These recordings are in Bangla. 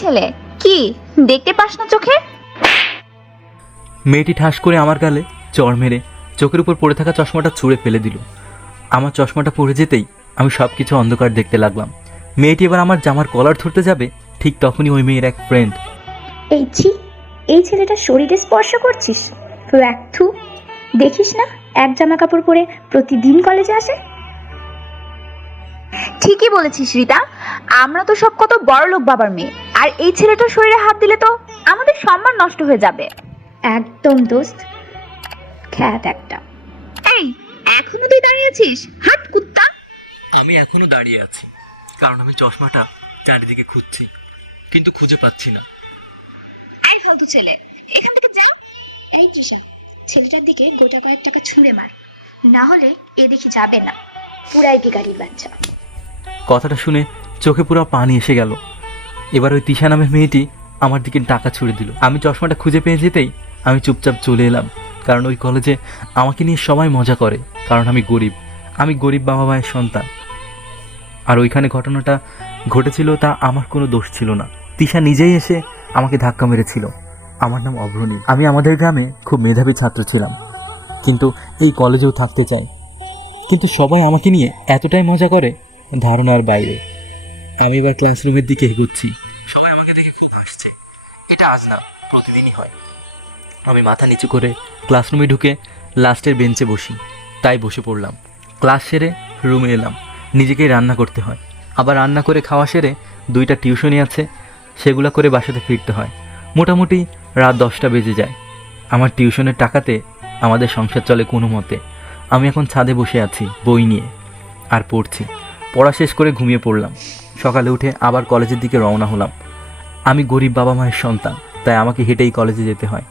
ছেলে, কি দেখতে পাস না চোখে? মেয়েটি ঠাস করে আমার গালে চড় মেরে চোখের উপর পড়ে থাকা চশমাটা ছুঁড়ে ফেলে দিল। আমার চশমাটা পড়ে যেতেই আমি সব কিছু অন্ধকার দেখতে লাগলাম। মেয়েটি এবার আমার জামার কলার ধরতে যাবে, ঠিক তখনই ওই মেয়ের এক ফ্রেন্ড। এই ছি, এই ছেলেটার শরীরে স্পর্শ করছিস? থু, দেখিস না এক জামা কাপড় পরে প্রতিদিন কলেজে আসে। ঠিকই বলেছিস রিতা, আমরা তো সব কত বড় লোক বাবার মেয়ে, আর এই ছেলেটার শরীরে হাত দিলে তো আমাদের সম্মান নষ্ট হয়ে যাবে। একদম দোস্ত, খ্যাত একটা। এই, এখনো তুই দাঁড়িয়ে আছিস? হাট কুত্তা! আমি এখনো দাঁড়িয়ে আছি, কারণ আমি চশমাটা চারিদিকে খুঁজছি, কিন্তু খুঁজে পাচ্ছি না। এই ফালতু ছেলে, এখান থেকে যা। এই তৃষা, ছেলেটার দিকে গোটা কয়েক টাকা ছুঁড়ে মার, না হলে এ দেখি যাবে না। পুরাই গাড়ির বাচ্চা। কথাটা শুনে চোখে পুরো পানি এসে গেল। এবার ওই তিশা নামের মেয়েটি আমার দিকে টাকা ছুড়ে দিল। আমি চশমাটা খুঁজে পেয়ে যেতেই আমি চুপচাপ চলে এলাম, কারণ ওই কলেজে আমাকে নিয়ে সবাই মজা করে, কারণ আমি গরিব বাবা মায়ের সন্তান। আর ওইখানে ঘটনাটা ঘটেছিল তা আমার কোনো দোষ ছিল না। তিশা নিজেই এসে আমাকে ধাক্কা মেরেছিল। আমার নাম অভ্রনীল। আমি আমাদের গ্রামে খুব মেধাবী ছাত্র ছিলাম, কিন্তু এই কলেজেও থাকতে চাই। কিন্তু সবাই আমাকে নিয়ে এতটাই মজা করে, ধারণার বাইরে। আমি এবার ক্লাসরুমের দিকে এগোচ্ছি। সবাই আমাকে দেখে খুব হাসছে। এটা আজ না, প্রতিদিনই হয়। আমি মাথা নিচু করে ক্লাসরুমে ঢুকে লাস্টের বেঞ্চে বসি। তাই বসে পড়লাম। ক্লাস সেরে রুমে এলাম। নিজেকেই রান্না করতে হয়, আবার রান্না করে খাওয়া সেরে 2টা টিউশনি আছে, সেগুলো করে বাসাতে ফিরতে হয়। মোটামুটি রাত 10টা বেজে যায়। আমার টিউশনের টাকাতে আমাদের সংসার চলে কোনো মতে। আমি এখন ছাদে বসে আছি বই নিয়ে আর পড়ছি। পড়া শেষ করে ঘুমিয়ে পড়লাম। সকালে উঠে আবার কলেজের দিকে রওনা হলাম। আমি গরিব বাবা মায়ের সন্তান, তাই আমাকে হেঁটেই কলেজে যেতে হয়।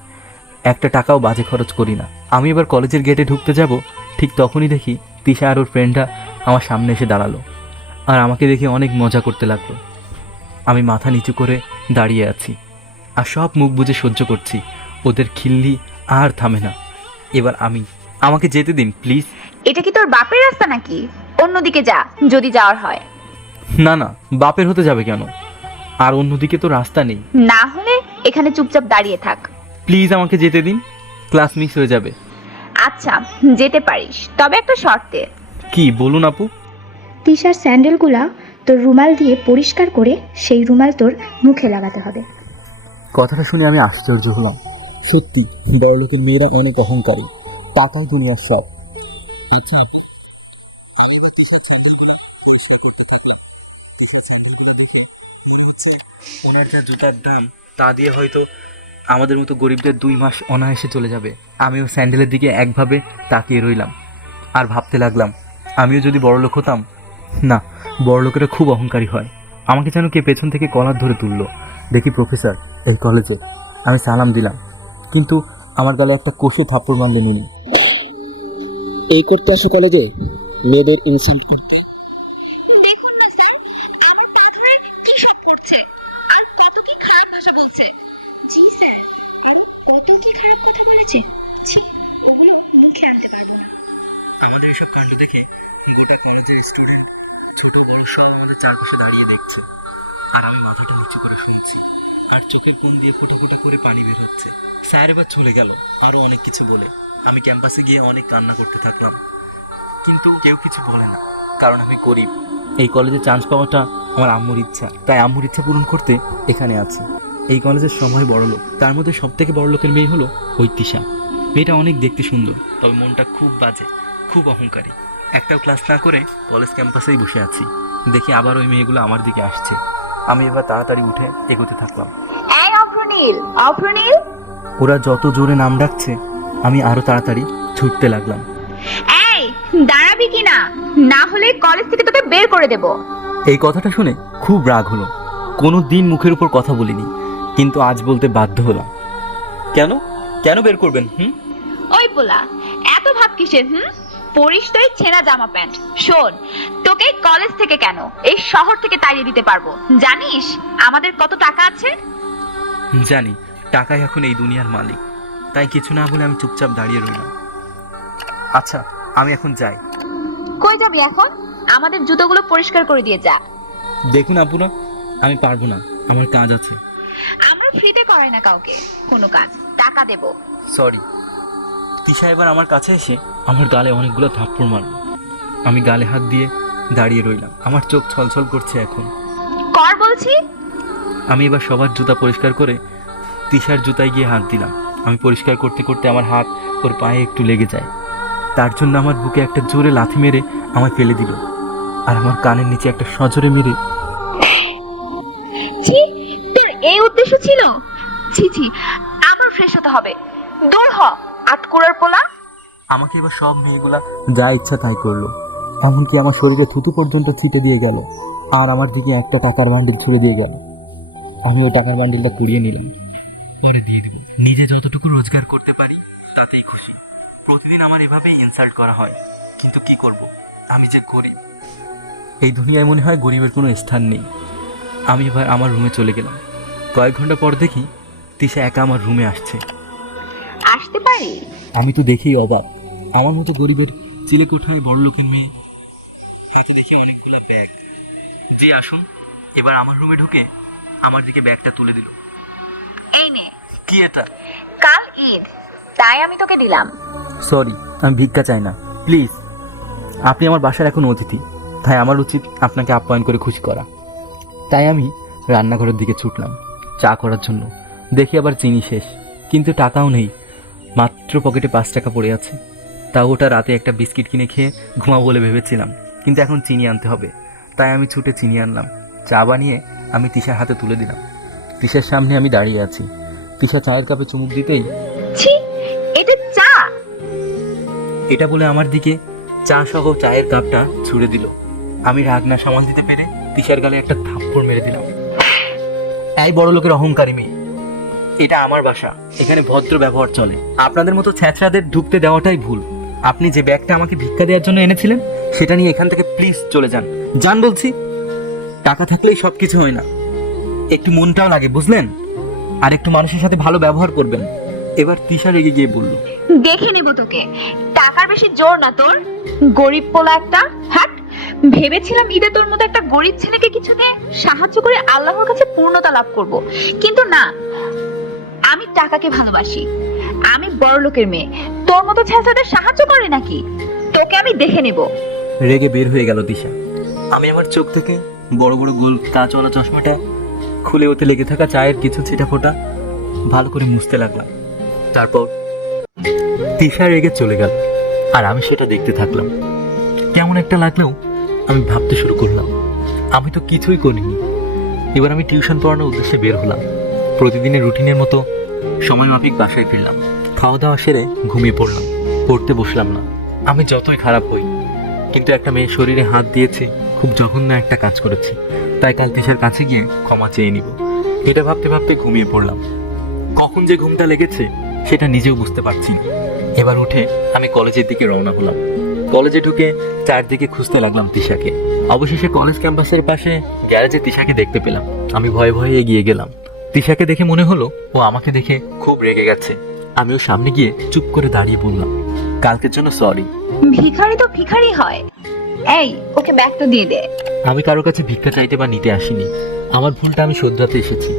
একটা টাকাও বাজে খরচ করি না। আমি এবার কলেজের গেটে ঢুকতে যাব, ঠিক তখনই দেখি তিশা আর ওর ফ্রেন্ডরা আমার সামনে এসে দাঁড়ালো, আর আমাকে দেখে অনেক মজা করতে লাগলো। আমি মাথা নিচু করে দাঁড়িয়ে আছি আর সব মুখ বুজে সহ্য করছি। ওদের খিল্লি আর থামে না। এবার আমাকে যেতে দিন প্লিজ। এটা কি তোর বাপের রাস্তা নাকি? অন্যদিকে যা, যদি যাওয়ার হয়। না না, বাপের হতে যাবে কেন? আর অন্যদিকে তো রাস্তা নেই। না হলে এখানে চুপচাপ দাঁড়িয়ে থাক। প্লিজ আমাকে যেতে দিন, ক্লাস মিস হয়ে যাবে। আচ্ছা, যেতে পারিস, তবে একটা শর্তে। কি বলুন আপু? তৃষার স্যান্ডেলগুলা তোর রুমাল দিয়ে পরিষ্কার করে সেই রুমাল তোর মুখে লাগাতে হবে। কথাটা শুনে আমি আশ্চর্য হলাম। সত্যি বড়লোকের মেয়েরা অনেক অহংকারী, টাকাই দুনিয়ার সব। আচ্ছা আপু, আমি এবার তিশার স্যান্ডেলগুলো পরিষ্কার করতে থাকলাম। তিশার স্যান্ডেলগুলো দেখে মনে হচ্ছে ওনার যা জুতার দাম তা দিয়ে হয়তো আমাদের মতো গরিবদের 2 মাস অনায়াসে চলে যাবে। আমি ওর স্যান্ডেলের দিকে একভাবে তাকিয়ে রইলাম আর ভাবতে লাগলাম, আমিও যদি বড়লোক হতাম। না, বড়লোকেরা খুব অহংকারী হয়। আমাকে যেন কে পেছন থেকে কলার ধরে তুললো। দেখি প্রফেসর এই কলেজে। আমি সালাম দিলাম, কিন্তু আমার গালে একটা কষে থাপ্পড় মারলেন উনি। এই করতে আসো কলেজে, মেয়েদের ইনসাল্ট করতে? দেখুন না স্যার, আমার পা ধরে কি সব করছে, আর কত কি খারাপ ভাষা বলছে। জি স্যার, আমি কত কি খারাপ কথা বলেছি, ছি, ওগুলো মুখে আনতে পারবো না। আমাদের এসব কাণ্ড দেখে গোটা কলেজের স্টুডেন্ট ছোট বড় সব আমাদের চারপাশে দাঁড়িয়ে দেখছে, আর আমি মাথাটা নিচু করে শুনছি, আর চোখের কোণ দিয়ে ফুটো ফুটো করে পানি বের হচ্ছে। স্যার এবার চলে গেল আরও অনেক কিছু বলে। আমি ক্যাম্পাসে গিয়ে অনেক কান্না করতে থাকলাম, কিন্তু কেউ কিছু বলে না, কারণ আমি গরিব। এই কলেজে চান্স পাওয়াটা আমার আম্মুর ইচ্ছা, তাই আম্মুর ইচ্ছা পূরণ করতে এখানে আছি। এই কলেজের সবাই বড় লোক, তার মধ্যে সব থেকে বড় লোকের মেয়ে হলো ওই তিশা। মেয়েটা অনেক দেখতে সুন্দর, তবে মনটা খুব বাজে, খুব অহংকারী। একটাও ক্লাস না করে কলেজ ক্যাম্পাসেই বসে আছি। দেখি আবার ওই মেয়েগুলো আমার দিকে আসছে। আমি এবার তাড়াতাড়ি উঠে এগোতে থাকলাম। এই অভ্রনীল, অভ্রনীল! ওরা যত জোরে নাম ডাকছে আমি আরো তাড়াতাড়ি ছুটতে লাগলাম। এই, দাঁড়াবি কিনা? না হলে কলেজ থেকে তোকে বের করে দেব। এই কথাটা শুনে খুব রাগ হলো। কোনো দিন মুখের উপর কথা বলিনি, কিন্তু আজ বলতে বাধ্য হলাম। কেন কেন বের করবেন? ওই পোলা, এত ভাব কিসের? পরিস তো এই ছেঁড়া জামা প্যান্ট। শোন, তোকে কলেজ থেকে কেন, এই শহর থেকে তাড়িয়ে দিতে পারবো। জানিস আমাদের কত টাকা আছে? জানি, টাকাই এখন এই দুনিয়ার মালিক। তাই কিছু না বলে আমি চুপচাপ দাঁড়িয়ে রইলাম। আচ্ছা, আমি এখন যাই। কই যাবি এখন? আমাদের জুতোগুলো পরিষ্কার করে দিয়ে যা। দেখুন আপুরা, আমি পারবো না। আমার কাজ আছে। আমরা ফ্রিতে করাই না কাউকে কোনো কাজ, টাকা দেব। সরি। তিশা এবার আমার কাছে এসে আমার গালে অনেকগুলো থাপ্পড় মারল। আমি গালে হাত দিয়ে দাঁড়িয়ে রইলাম। আমার চোখ ছলছল করছে এখন। কর বলছি। আমি এবার সবার জুতা পরিষ্কার করে তিশার জুতায় গিয়ে হাত দিলাম। আমি পরিষ্কার করতে করতে আমার হাত ওর পায়ে একটু লেগে যায়। তার জন্য আমার বুকে একটা জোরে লাথি মেরে আমায় ফেলে দিল, আর আমার কানের নিচে একটা সজোরে মেরে। ছি, তোর এই উদ্দেশ্য ছিল? ছি ছি, আবার ফ্রেশ হতে হবে। দূর হ আটকুড়ার পোলা। আমাকে এবার সব মেয়েগুলা যা ইচ্ছা তাই করলো, এমনকি আমার শরীরে থুতু পর্যন্ত ছিটে দিয়ে গেল, আর আমার দিকে একটা টাকার বান্ডিল ছুড়ে দিয়ে গেল। আমি ওই টাকার বান্ডিলটা কুড়িয়ে নিলাম। পরে দিয়ে দেব। নিজে যতটুকু রোজগার করতে পারি তাতেই খুশি। প্রতিদিন আমার এভাবেই ইনসাল্ট করা হয়, কিন্তু কি করব, আমি যে গরিব। এই দুনিয়ায় মনে হয় গরিবের কোনো স্থান নেই। আমি এবার আমার রুমে চলে গেলাম। কয়েক ঘন্টা পর দেখি তিশা একা আমার রুমে আসছে। আসতে পারি? আমি তো দেখেই অবাক। আমার মতো গরিবের চিলে কোঠায় বড় লোকের মেয়ে, হাতে দেখি অনেকগুলো ব্যাগ। জি আসুন। এবার আমার রুমে ঢুকে আমার দিকে ব্যাগটা তুলে দিল। এই নে। কি এটা? কাল ঈদ, তাই আমি তোকে দিলাম। সরি, আমি ভিক্ষা চাই না, প্লিজ। আপনি আমার বাসার এখন অতিথি, তাই আমার উচিত আপনাকে আপ্যায়ন করে খুশি করা। তাই আমি রান্নাঘরের দিকে ছুটলাম চা করার জন্য। দেখি আবার চিনি শেষ, কিন্তু টাকাও নেই। মাত্র পকেটে 5 টাকা পড়ে আছে। তাও ওটা রাতে একটা বিস্কিট কিনে খেয়ে ঘুমাবো বলে ভেবেছিলাম, কিন্তু এখন চিনি আনতে হবে। তাই আমি ছুটে চিনি আনলাম। চা বানিয়ে আমি তিশার হাতে তুলে দিলাম। তিশার সামনে আমি দাঁড়িয়ে আছি। তিশা চায়ের কাপে চুমুক দিতেই, ছি, এটা চা? এটা বলে আমার দিকে চা সহ চায়ের কাপটা ছুঁড়ে দিল। আমি রাগ না সামাল দিতে পেরে তিশার গালে একটা থাপ্পড় মেরে দিলাম। এই বড় লোকের অহংকারী মেয়ে, এটা আমার বাসা, এখানে ভদ্র ব্যবহার চলে। আপনাদের মতো ছ্যাঁচড়াদের ঢুকতে দেওয়াটাই ভুল। আপনি যে ব্যাগটা আমাকে ভিক্ষা দেওয়ার জন্য এনেছিলেন সেটা নিয়ে এখান থেকে প্লিজ চলে যান। যান বলছি। টাকা থাকলেই সব কিছু হয় না, একটু মনটাও লাগে, বুঝলেন? আর একটু মানুষের সাথে ভালো ব্যবহার করবেন। এবার তিশা রেগে গিয়ে বলল, দেখে নেব তোকে। টাকার বেশি জোর না তোর, গরিব পোলা একটা। হ্যাঁ, ভেবেছিলাম ঈদে তোর মতো একটা গরিব ছেলেকে কিছুতে সাহায্য করে আল্লাহর কাছে পূর্ণতা লাভ করব, কিন্তু না, আমি টাকাকে ভালোবাসি। আমি বড় লোকের মেয়ে, তোর মতো ছেলেদের সাহায্য করে নাকি? তোকে আমি দেখে নেব। রেগে বের হয়ে গেল তিশা। আমি আমার চোখ থেকে বড় বড় গোল কাঁচওয়ালা চশমাটা খুলে ওতে লেগে থাকা চায়ের কিছু ছিটা ফোঁটা ভালো করে মুছতে লাগলাম। তারপর তিশা রেগে চলে গেল, আর আমি সেটা দেখতে থাকলাম। কেমন একটা লাগলেও আমি ভাবতে শুরু করলাম, আমি তো কিছুই করিনি। এবার আমি টিউশন পড়ানোর উদ্দেশ্যে বের হলাম। প্রতিদিনের রুটিনের মতো সময় মাফিক বাসায় ফিরলাম। খাওয়া দাওয়া সেরে ঘুমিয়ে পড়লাম। পড়তে বসলাম না। আমি যতই খারাপ হই, কিন্তু একটা মেয়ের শরীরে হাত দিয়েছে, খুব জঘন্য একটা কাজ করেছে, তাই কাল তিশার কাছে গিয়ে ক্ষমা চেয়ে নিব। এটা ভাবতে ভাবতে ঘুমিয়ে পড়লাম। কখন যে ঘুমটা লেগেছে সেটা নিজেও বুঝতে পারছি না। এবার উঠে আমি কলেজের দিকে রওনা হলাম। কলেজে ঢুকে চারদিকে খুঁজতে লাগলাম তিশাকে। অবশেষে কলেজ ক্যাম্পাসের পাশে গ্যারেজে তিশাকে দেখতে পেলাম। আমি ভয়ে ভয়ে এগিয়ে গেলাম। তিশাকে দেখে মনে হলো ও আমাকে দেখে খুব রেগে গেছে। আমি ওর সামনে গিয়ে চুপ করে দাঁড়িয়ে বললাম, কালকের জন্য সরি। ভিখারি তো ভিখারি হয়। এই, ওকে ব্যাগটা দিয়ে দে। আমি কারোর কাছে ভিক্ষা চাইতে বা নিতে আসিনি। আমার ভুলটা আমি শোধরাতে এসেছি।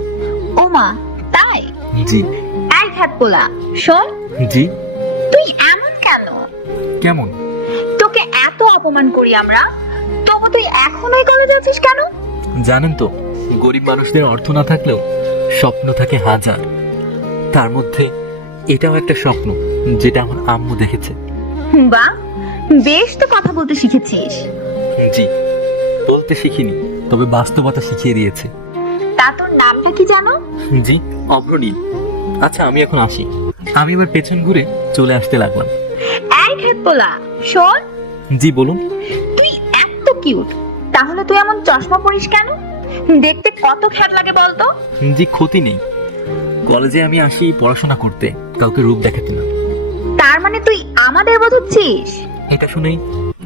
ও মা, তাই? জি। এই ঘাট পোলা, শোন। জি? তুই এমন কেন? কেমন? তোকে এত অপমান করি আমরা, তবু তুই এখন ওই কলেজে আছিস কেন? জানেন তো, গরিব মানুষদের অর্থ না থাকলেও স্বপ্ন থাকে হাজার। তার মধ্যে এটাও একটা স্বপ্ন, যেটা আমার আম্মু দেখেছে। বাহ, বেশ তো কথা বলতে শিখেছিস। জি, বলতে শিখিনি, তবে বাস্তবতা শিখিয়ে দিয়েছে। তা তোর নামটা কি জানো? জি, অভ্রনীল। আচ্ছা, আমি এখন আসি। আমি এবার পেছন ঘুরে চলে আসতে লাগলাম। এই ঘাট পোলা, শোন। জি বলুন। তুই এত কিউট, তাহলে তুই এমন চশমা পরিস কেন? দেখতে কত খ্যাত লাগে বলতো। জি, ক্ষতি নেই। কলেজে আমি আসি পড়াশোনা করতে, কাউকে রূপ দেখাতে না। তার মানে তুই আমাদের বোঝাচ্ছিস? এটা শুনেই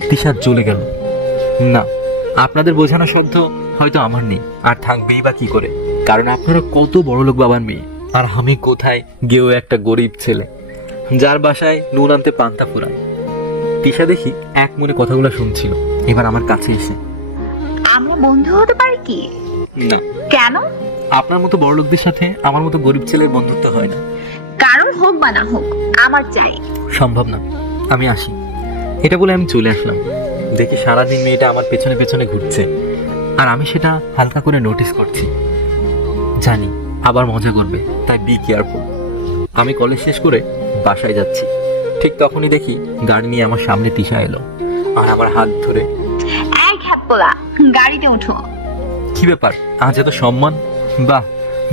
তিশা জ্বলে গেল। না, আপনাদের বোঝানো শব্দ হয়তো আমার নেই, আর থাকবেই বা কি করে, কারণ আপনারা কত বড় লোক বাবার মেয়ে, আর আমি কোথায় গেও একটা গরিব ছেলে, যার বাসায় নুন আনতে পান্তা ফুরায়। তিশা দেখি এক মনে কথাগুলো শুনছিল। এবার আমার কাছে এসে, আমরা বন্ধু হতে পারি কি? না। কেন? আপনার মতো বড় লোকদের সাথে আমার মতো গরিব ছেলের বন্ধুত্ব হয় না। কারণ হোক বা না হোক আমার চাই। সম্ভব না, আমি আসি। এটা বলে আমি চলে আসলাম। দেখি সারাদিন মেয়েটা আমার পেছনে পেছনে ঘুরছে, আর আমি সেটা হালকা করে নোটিস করছি। জানি আবার মজা করবে, তাই বি কেয়ারফুল। আমি কলেজ শেষ করে বাসায় যাচ্ছি, ঠিক তখনই দেখি গাড়ি নিয়ে আমার সামনে তিশা এলো আর আমার হাত ধরে। এই খ্যাপলা, গাড়িতে ওঠো। কি ব্যাপার, আজ এত সম্মান? বাহ,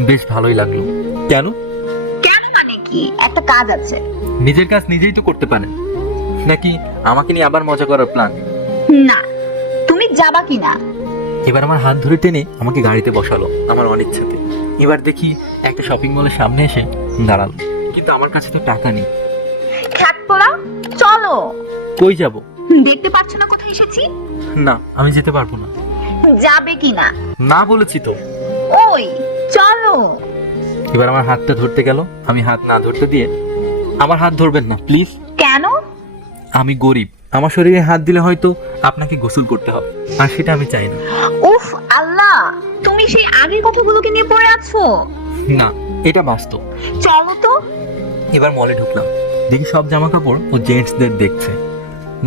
বেশ ভালোই লাগলো। কেন? কেন মানে কি, একটা কাজ আছে। নিজের কাজ নিজেই তো করতে পারেন, নাকি আমাকে নিয়ে আবার মজা করার প্ল্যান? না, তুমি যাবা কি না? এবার আমার হাত ধরে টেনে আমাকে গাড়িতে বসালো আমার অনিচ্ছাতে। এবার দেখি একটা শপিং মলের সামনে এসে দাঁড়ালো, কিন্তু আমার কাছে তো টাকা নেই। খ্যাপলা, চলো। কই যাব? দেখতে পাচ্ছ না কোথায় এসেছি? না, আমি যেতে পারবো না। যাবে কি না? না বলেছি তো। ওই চলো। এবার আমার হাতটা ধরতে গেল, আমি হাত না ধরতে দিয়ে, আমার হাত ধরবেন না প্লিজ। কেন? আমি গরিব, আমার শরীরে হাত দিলে হয়তো আপনাকে গোসল করতে হবে, আর সেটা আমি চাই না। উফ আল্লাহ, তুমি সেই আগের কথাগুলোকে নিয়ে পড়ে আছো। না, এটা বাস্তব। চলো তো। এবার মলে ঢুকলাম, দেখি সব জামা কাপড় ও জেন্টসদের দেখছে,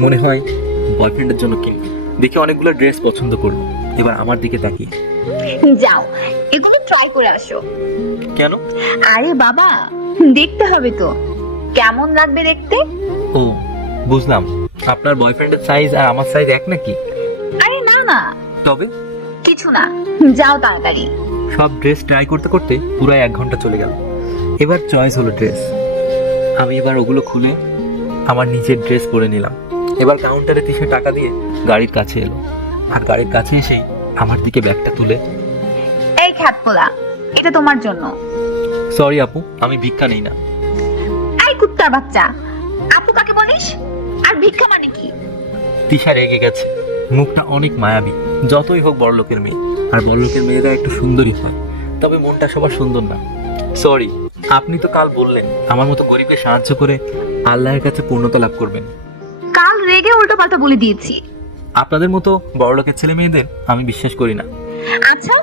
মনে হয় বয়ফ্রেন্ডের জন্য কিনবে। দেখি অনেকগুলো ড্রেস পছন্দ করলো, এবার আমার দিকে তাকিয়ে। যাও, এগুলো ট্রাই করে আসো। কেন? আরে বাবা, দেখতে হবে তো কেমন লাগবে দেখতে। ও বুঝলাম, আপনার বয়ফ্রেন্ডের সাইজ আর আমার সাইজ এক নাকি? আরে না না, তবে কিছু না, যাও তাড়াতাড়ি। সব ড্রেস ট্রাই করতে করতে পুরো 1 ঘন্টা চলে গেল। এবার চয়েস হলো ড্রেস, আমি এবার ওগুলো খুলে আমার নিজের ড্রেস পরে নিলাম। এবার কাউন্টারে তিশা টাকা দিয়ে গাড়ির কাছে এলো, আর গাড়ির কাছে এসেই আমার দিকে ব্যাগটা তুলে। এই খ্যাপলা, এটা তোমার জন্য। সরি আপু, আমি ভিক্ষা নেই না। এই কুত্তার বাচ্চা, আপু কাকে বলিস? আর ভিক্ষা মানে কি? তিশা রেগে গেছে, মুখটা অনেক মায়াবী। যতই হোক বড়লোকের মেয়ে, আর বড়লোকের মেয়েরা একটু সুন্দরী হয়, তবে মনটা সবার সুন্দর না। সরি, আপনি তো কাল বললেন আমার মতো গরিবকে সাহায্য করে আল্লাহর কাছে পূর্ণতা লাভ করবেন। কাল রেগে উল্টো পাল্টা বলে দিয়েছি। আপনাদের মতো বড়লোকের ছেলে মেয়েদের আমি বিশ্বাস করি না। আচ্ছা,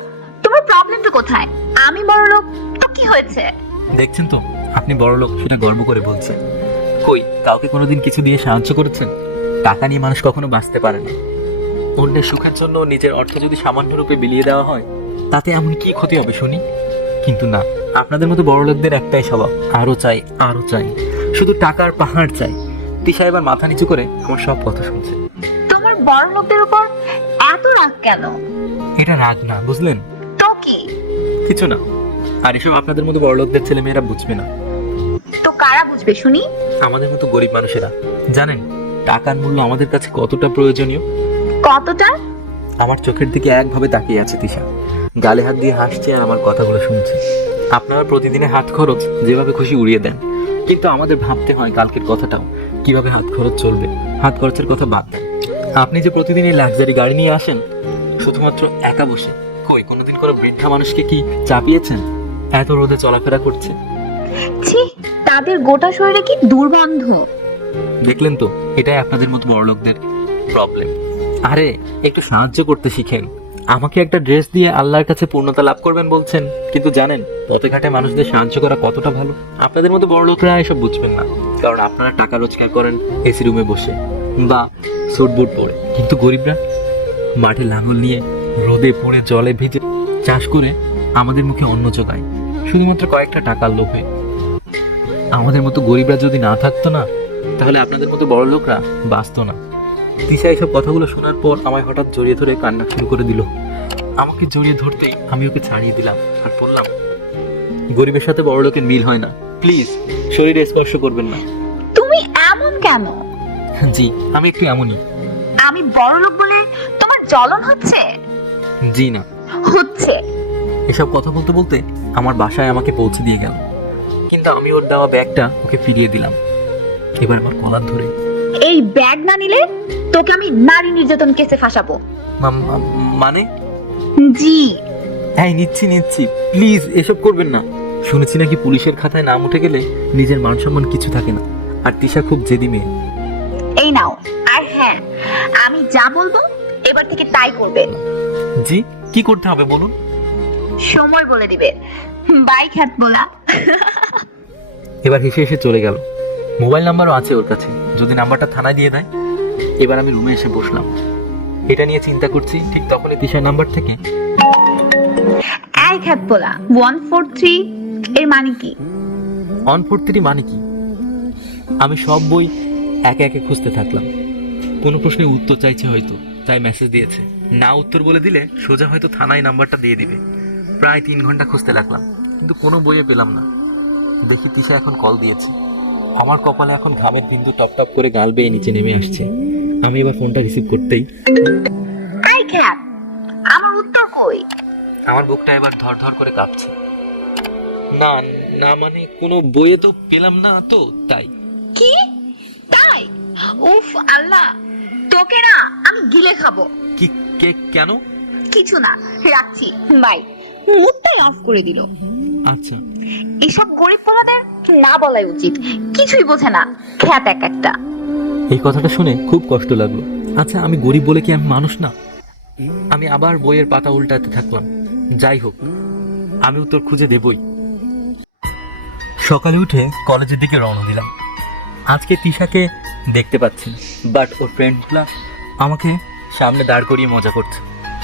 তোমার প্রবলেমটা কোথায়? আমি বড়লোক তো কি হয়েছে? দেখছেন তো, আপনি বড়লোক সেটা গর্ব করে বলছেন। কই, কাউকে কোনোদিন কিছু দিয়ে সাহায্য করেছেন? টাকা নিয়ে মানুষ কখনো বাঁচতে পারে না। অন্যের সুখের জন্য নিজের অর্থ যদি সামান্য রূপে বিলিয়ে দেওয়া হয়, তাতে এমন কি ক্ষতি হবে শুনি? কিন্তু না, আপনাদের মতো বড়লোকদের একটাই স্বভাব, আরো চাই আরো চাই, শুধু টাকার পাহাড় চাই। তিশা এবার মাথা নিচু করে আমার সব কথা শুনছে। তোমার বড়লোকদের উপর এত রাগ কেন? এটা রাগ না, বুঝলেন? তো কি? কিছু না। আর এসব আপনাদের মতো বড়লোকদের ছেলে মেয়েরা বুঝবে না। তো কারা বুঝবে শুনি? আমাদের মতো গরিব মানুষেরা। জানেন টাকার মূল্য আমাদের কাছে কতটা প্রয়োজনীয়? কতটা? আমার চোখের দিকে একভাবে তাকিয়ে আছে তিশা, গালে হাত দিয়ে হাসছে আর আমার কথাগুলো শুনছে। আপনারা প্রতিদিনের হাত খরচ যেভাবে খুশি উড়িয়ে দেন, কিন্তু আমাদের ভাবতে হয় কালকের কথাটাও, কিভাবে হাত খরচ চলবে। হাত খরচের কথা বাদ দেন, আপনি যে প্রতিদিন এই লাক্সারি গাড়ি নিয়ে আসেন শুধুমাত্র একা বসে, কই কোনোদিন কোনো বৃদ্ধা মানুষকে কি চাপিয়েছেন? এত রোদে চলাফেরা করছে। ছি, তাদের গোটা শরীরে কি দুর্গন্ধ। দেখলেন তো, এটাই আপনাদের মতো বড়লোকদের প্রবলেম। আরে একটু সাহায্য করতে শিখেন। আমাকে একটা ড্রেস দিয়ে আল্লাহর কাছে পূর্ণতা লাভ করবেন বলছেন, কিন্তু জানেন পথে ঘাটে মানুষদের সাহায্য করা কতটা ভালো? আপনাদের মতো বড়লোকরা এসব বুঝবেন না, কারণ আপনারা টাকা রোজগার করেন এসি রুমে বসে বা স্যুট বুট পরে, কিন্তু গরিবরা মাঠে লাঙল নিয়ে রোদে পুড়ে জলে ভিজে চাষ করে আমাদের মুখে অন্ন জোগায় শুধুমাত্র কয়েকটা টাকার লোভে। আমাদের মতো গরিবরা যদি না থাকতো না, তাহলে আপনাদের মতো বড় লোকরা বাঁচতো না। তিশা এইসব কথাগুলো শোনার পর আমায় হঠাৎ জড়িয়ে ধরে কান্না শুরু করে দিল। আমাকে জড়িয়ে ধরতেই আমি ওকে ছাড়িয়ে দিলাম আর বললাম, গরিবের সাথে বড় লোকের মিল হয় না, প্লিজ শরীরে স্পর্শ করবেন না। তুমি এমন কেন? জি, আমি একটু এমনই। আমি বড়লোক বলে তোমার জ্বলন হচ্ছে? জি না। হচ্ছে। এসব কথা বলতে বলতে আমার বাসায় আমাকে পৌঁছে দিয়ে গেল, কিন্তু আমি ওর দেওয়া ব্যাগটা ওকে ফিরিয়ে দিলাম। এবার আমার কলার ধরে, এই ব্যাগ না নিলে তোকে আমি নারী নির্যাতন কেসে ফাঁসাবো। মানে? জি। হ্যাঁ নিচ্ছি, প্লিজ এসব করবেন না। শুনেছি নাকি পুলিশের খাতায় নাম উঠে গেলে নিজের মান সম্মান কিছু থাকে না, আর তিশা খুব জেদি মেয়ে। এই নাও। আর হ্যাঁ, আমি যা বলবো এবার থেকে তাই করবে। জি, কি করতে হবে বলুন? সময় বলে দিবে। বাই খ্যাত বলা। এবার হেসে হেসে চলে গেল। মোবাইল নাম্বারও আছে ওর কাছে, যদি নাম্বারটা থানায় দিয়ে দেয়। এবার আমি রুমে এসে বসলাম, এটা নিয়ে চিন্তা করছি। ঠিক তখন তিশার নাম্বার থেকে এই খ্যাত বলা 143 এর মানে কি? 143 মানে কি? আমি সব বই একে একে খুঁজতে থাকলাম। কোনো প্রশ্নের উত্তর চাইছে হয়তো, তাই মেসেজ দিয়েছে। না উত্তর বলে দিলে সোজা হয়তো থানায় নাম্বারটা দিয়ে দিবে। প্রায় 3 ঘন্টা খুঁজতে লাগলাম, কিন্তু কোনো বইয়ে পেলাম না। দেখি তিশা এখন কল দিয়েছে। আমার কপালে এখন ঘামের বিন্দু টপ টপ করে গাল বেয়ে নিচে নেমে আসছে। আমি এবার ফোনটা রিসিভ করতেই এই খ্যাত, আমার উত্তর কই? আমার বুকটা এবার ধর ধর করে কাঁপছে। না না, মানে কোনো বইয়ে তো পেলাম না তো, তাই। কি তাই? উফ আল্লাহ, তোকে না আমি গিলে খাবো। কি কেন? কিছু না, রাখছি, বাই। মুডটাই অফ করে দিল। আচ্ছা, এসব গরিব পোলাদের না বলাই উচিত, কিছুই বোঝে না খ্যাত এক একটা। এই কথাটা শুনে খুব কষ্ট লাগলো। আচ্ছা, আমি গরিব বলে কি আমি মানুষ না? আমি আবার বইয়ের পাতা উল্টাতে থাকলাম। যাই হোক, আমি উত্তর খুঁজে দেবই। সকালে উঠে কলেজের দিকে রওনা দিলাম। আজকে তিশাকে দেখতে পাচ্ছি, বাট ওর ফ্রেন্ডগুলা আমাকে সামনে দাঁড় করিয়ে মজা করছে,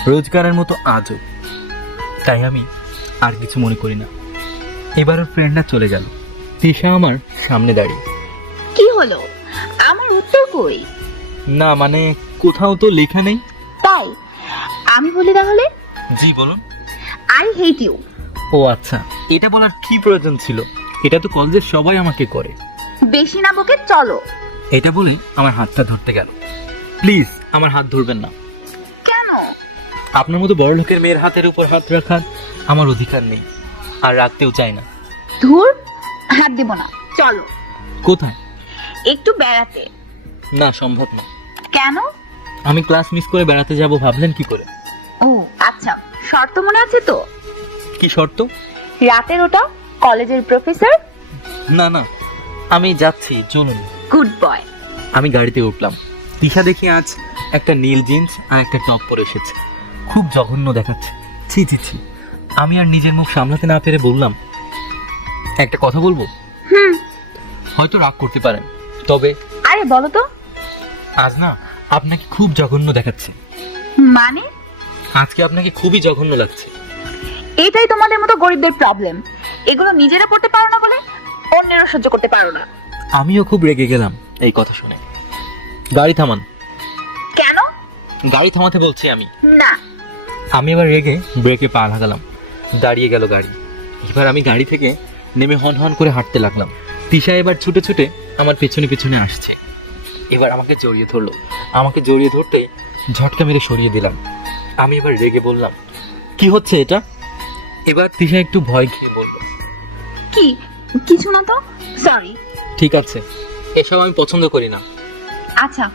রোজগারের মতো আজও। তাই আমি আর কিছু মনে করি না। এবার ওর ফ্রেন্ডরা চলে গেল, তিশা আমার সামনে দাঁড়িয়ে। কি হলো? আমার উত্তর কই? না মানে কোথাও তো লেখা নেই। তাই আমি বলি তাহলে, জি বলুন। I hate you. ও আচ্ছা, এটা বলার কি প্রয়োজন ছিল? এটা তো কলেজের সবাই আমাকে করে। বেশি না বকে চলো। এটা বলে আমার হাতটা ধরতে গেল। প্লিজ আমার হাত ধরবেন না। কেন? আপনার মতো বড় লোকের মেয়ের হাতের উপর হাত রাখার আমার অধিকার নেই, আর রাখতেও চাই না। ধুর, হাত দেব না, চলো। কোথায়? একটু বেড়াতে। না, সম্ভব না। কেন? আমি ক্লাস মিস করে বেড়াতে যাব ভাবলেন কি করে? ও আচ্ছা, শর্ত মনে আছে তো? কি শর্ত? রাতের ওটা কলেজের প্রফেসর। না না, আমি যাচ্ছি, চলুন। Good boy. আমি গাড়িতে উঠলাম। তিশা দেখি আজ একটা নীল জিন্স আর একটা টপ পরে এসেছে। খুব জঘন্য দেখাচ্ছে। ছি ছি ছি। আমি আর নিজের মুখ সামলাতে না পেরে বললাম, একটা কথা বলবো? হুম। হয়তো রাগ করতে পারেন, তবে আরে বলো তো। আজ না আপনাকে খুব জঘন্য দেখাচ্ছে। মানে? আজকে আপনাকে খুবই জঘন্য লাগছে। এটাই তোমাদের মতো গরিবদের প্রবলেম, এগুলো নিজেরা পড়তে পারো না বলে অন্যেরা সহ্য করতে পারো না। আমিও খুব রেগে গেলাম এই কথা শুনে। গাড়ি থামান। কেন? গাড়ি থামাতে বলছি আমি। না। আমি এবার রেগে ব্রেকে পা লাগালাম। দাঁড়িয়ে গেল গাড়ি। এবার আমি গাড়ি থেকে নেমে হন হন করে হাঁটতে লাগলাম। তিশা এবার ছুটে ছুটে আমার পেছনে পেছনে আসছে। এবার আমাকে জড়িয়ে ধরলো। আমাকে জড়িয়ে ধরতেই ঝটকা মেরে সরিয়ে দিলাম। আমি এবার রেগে বললাম, কি হচ্ছে এটা? এবার তিশা একটু ভয় খেয়ে বলল, কি? কিছু না তো, সরি। ঠিক আছে, এসব আমি পছন্দ করি না। আচ্ছা,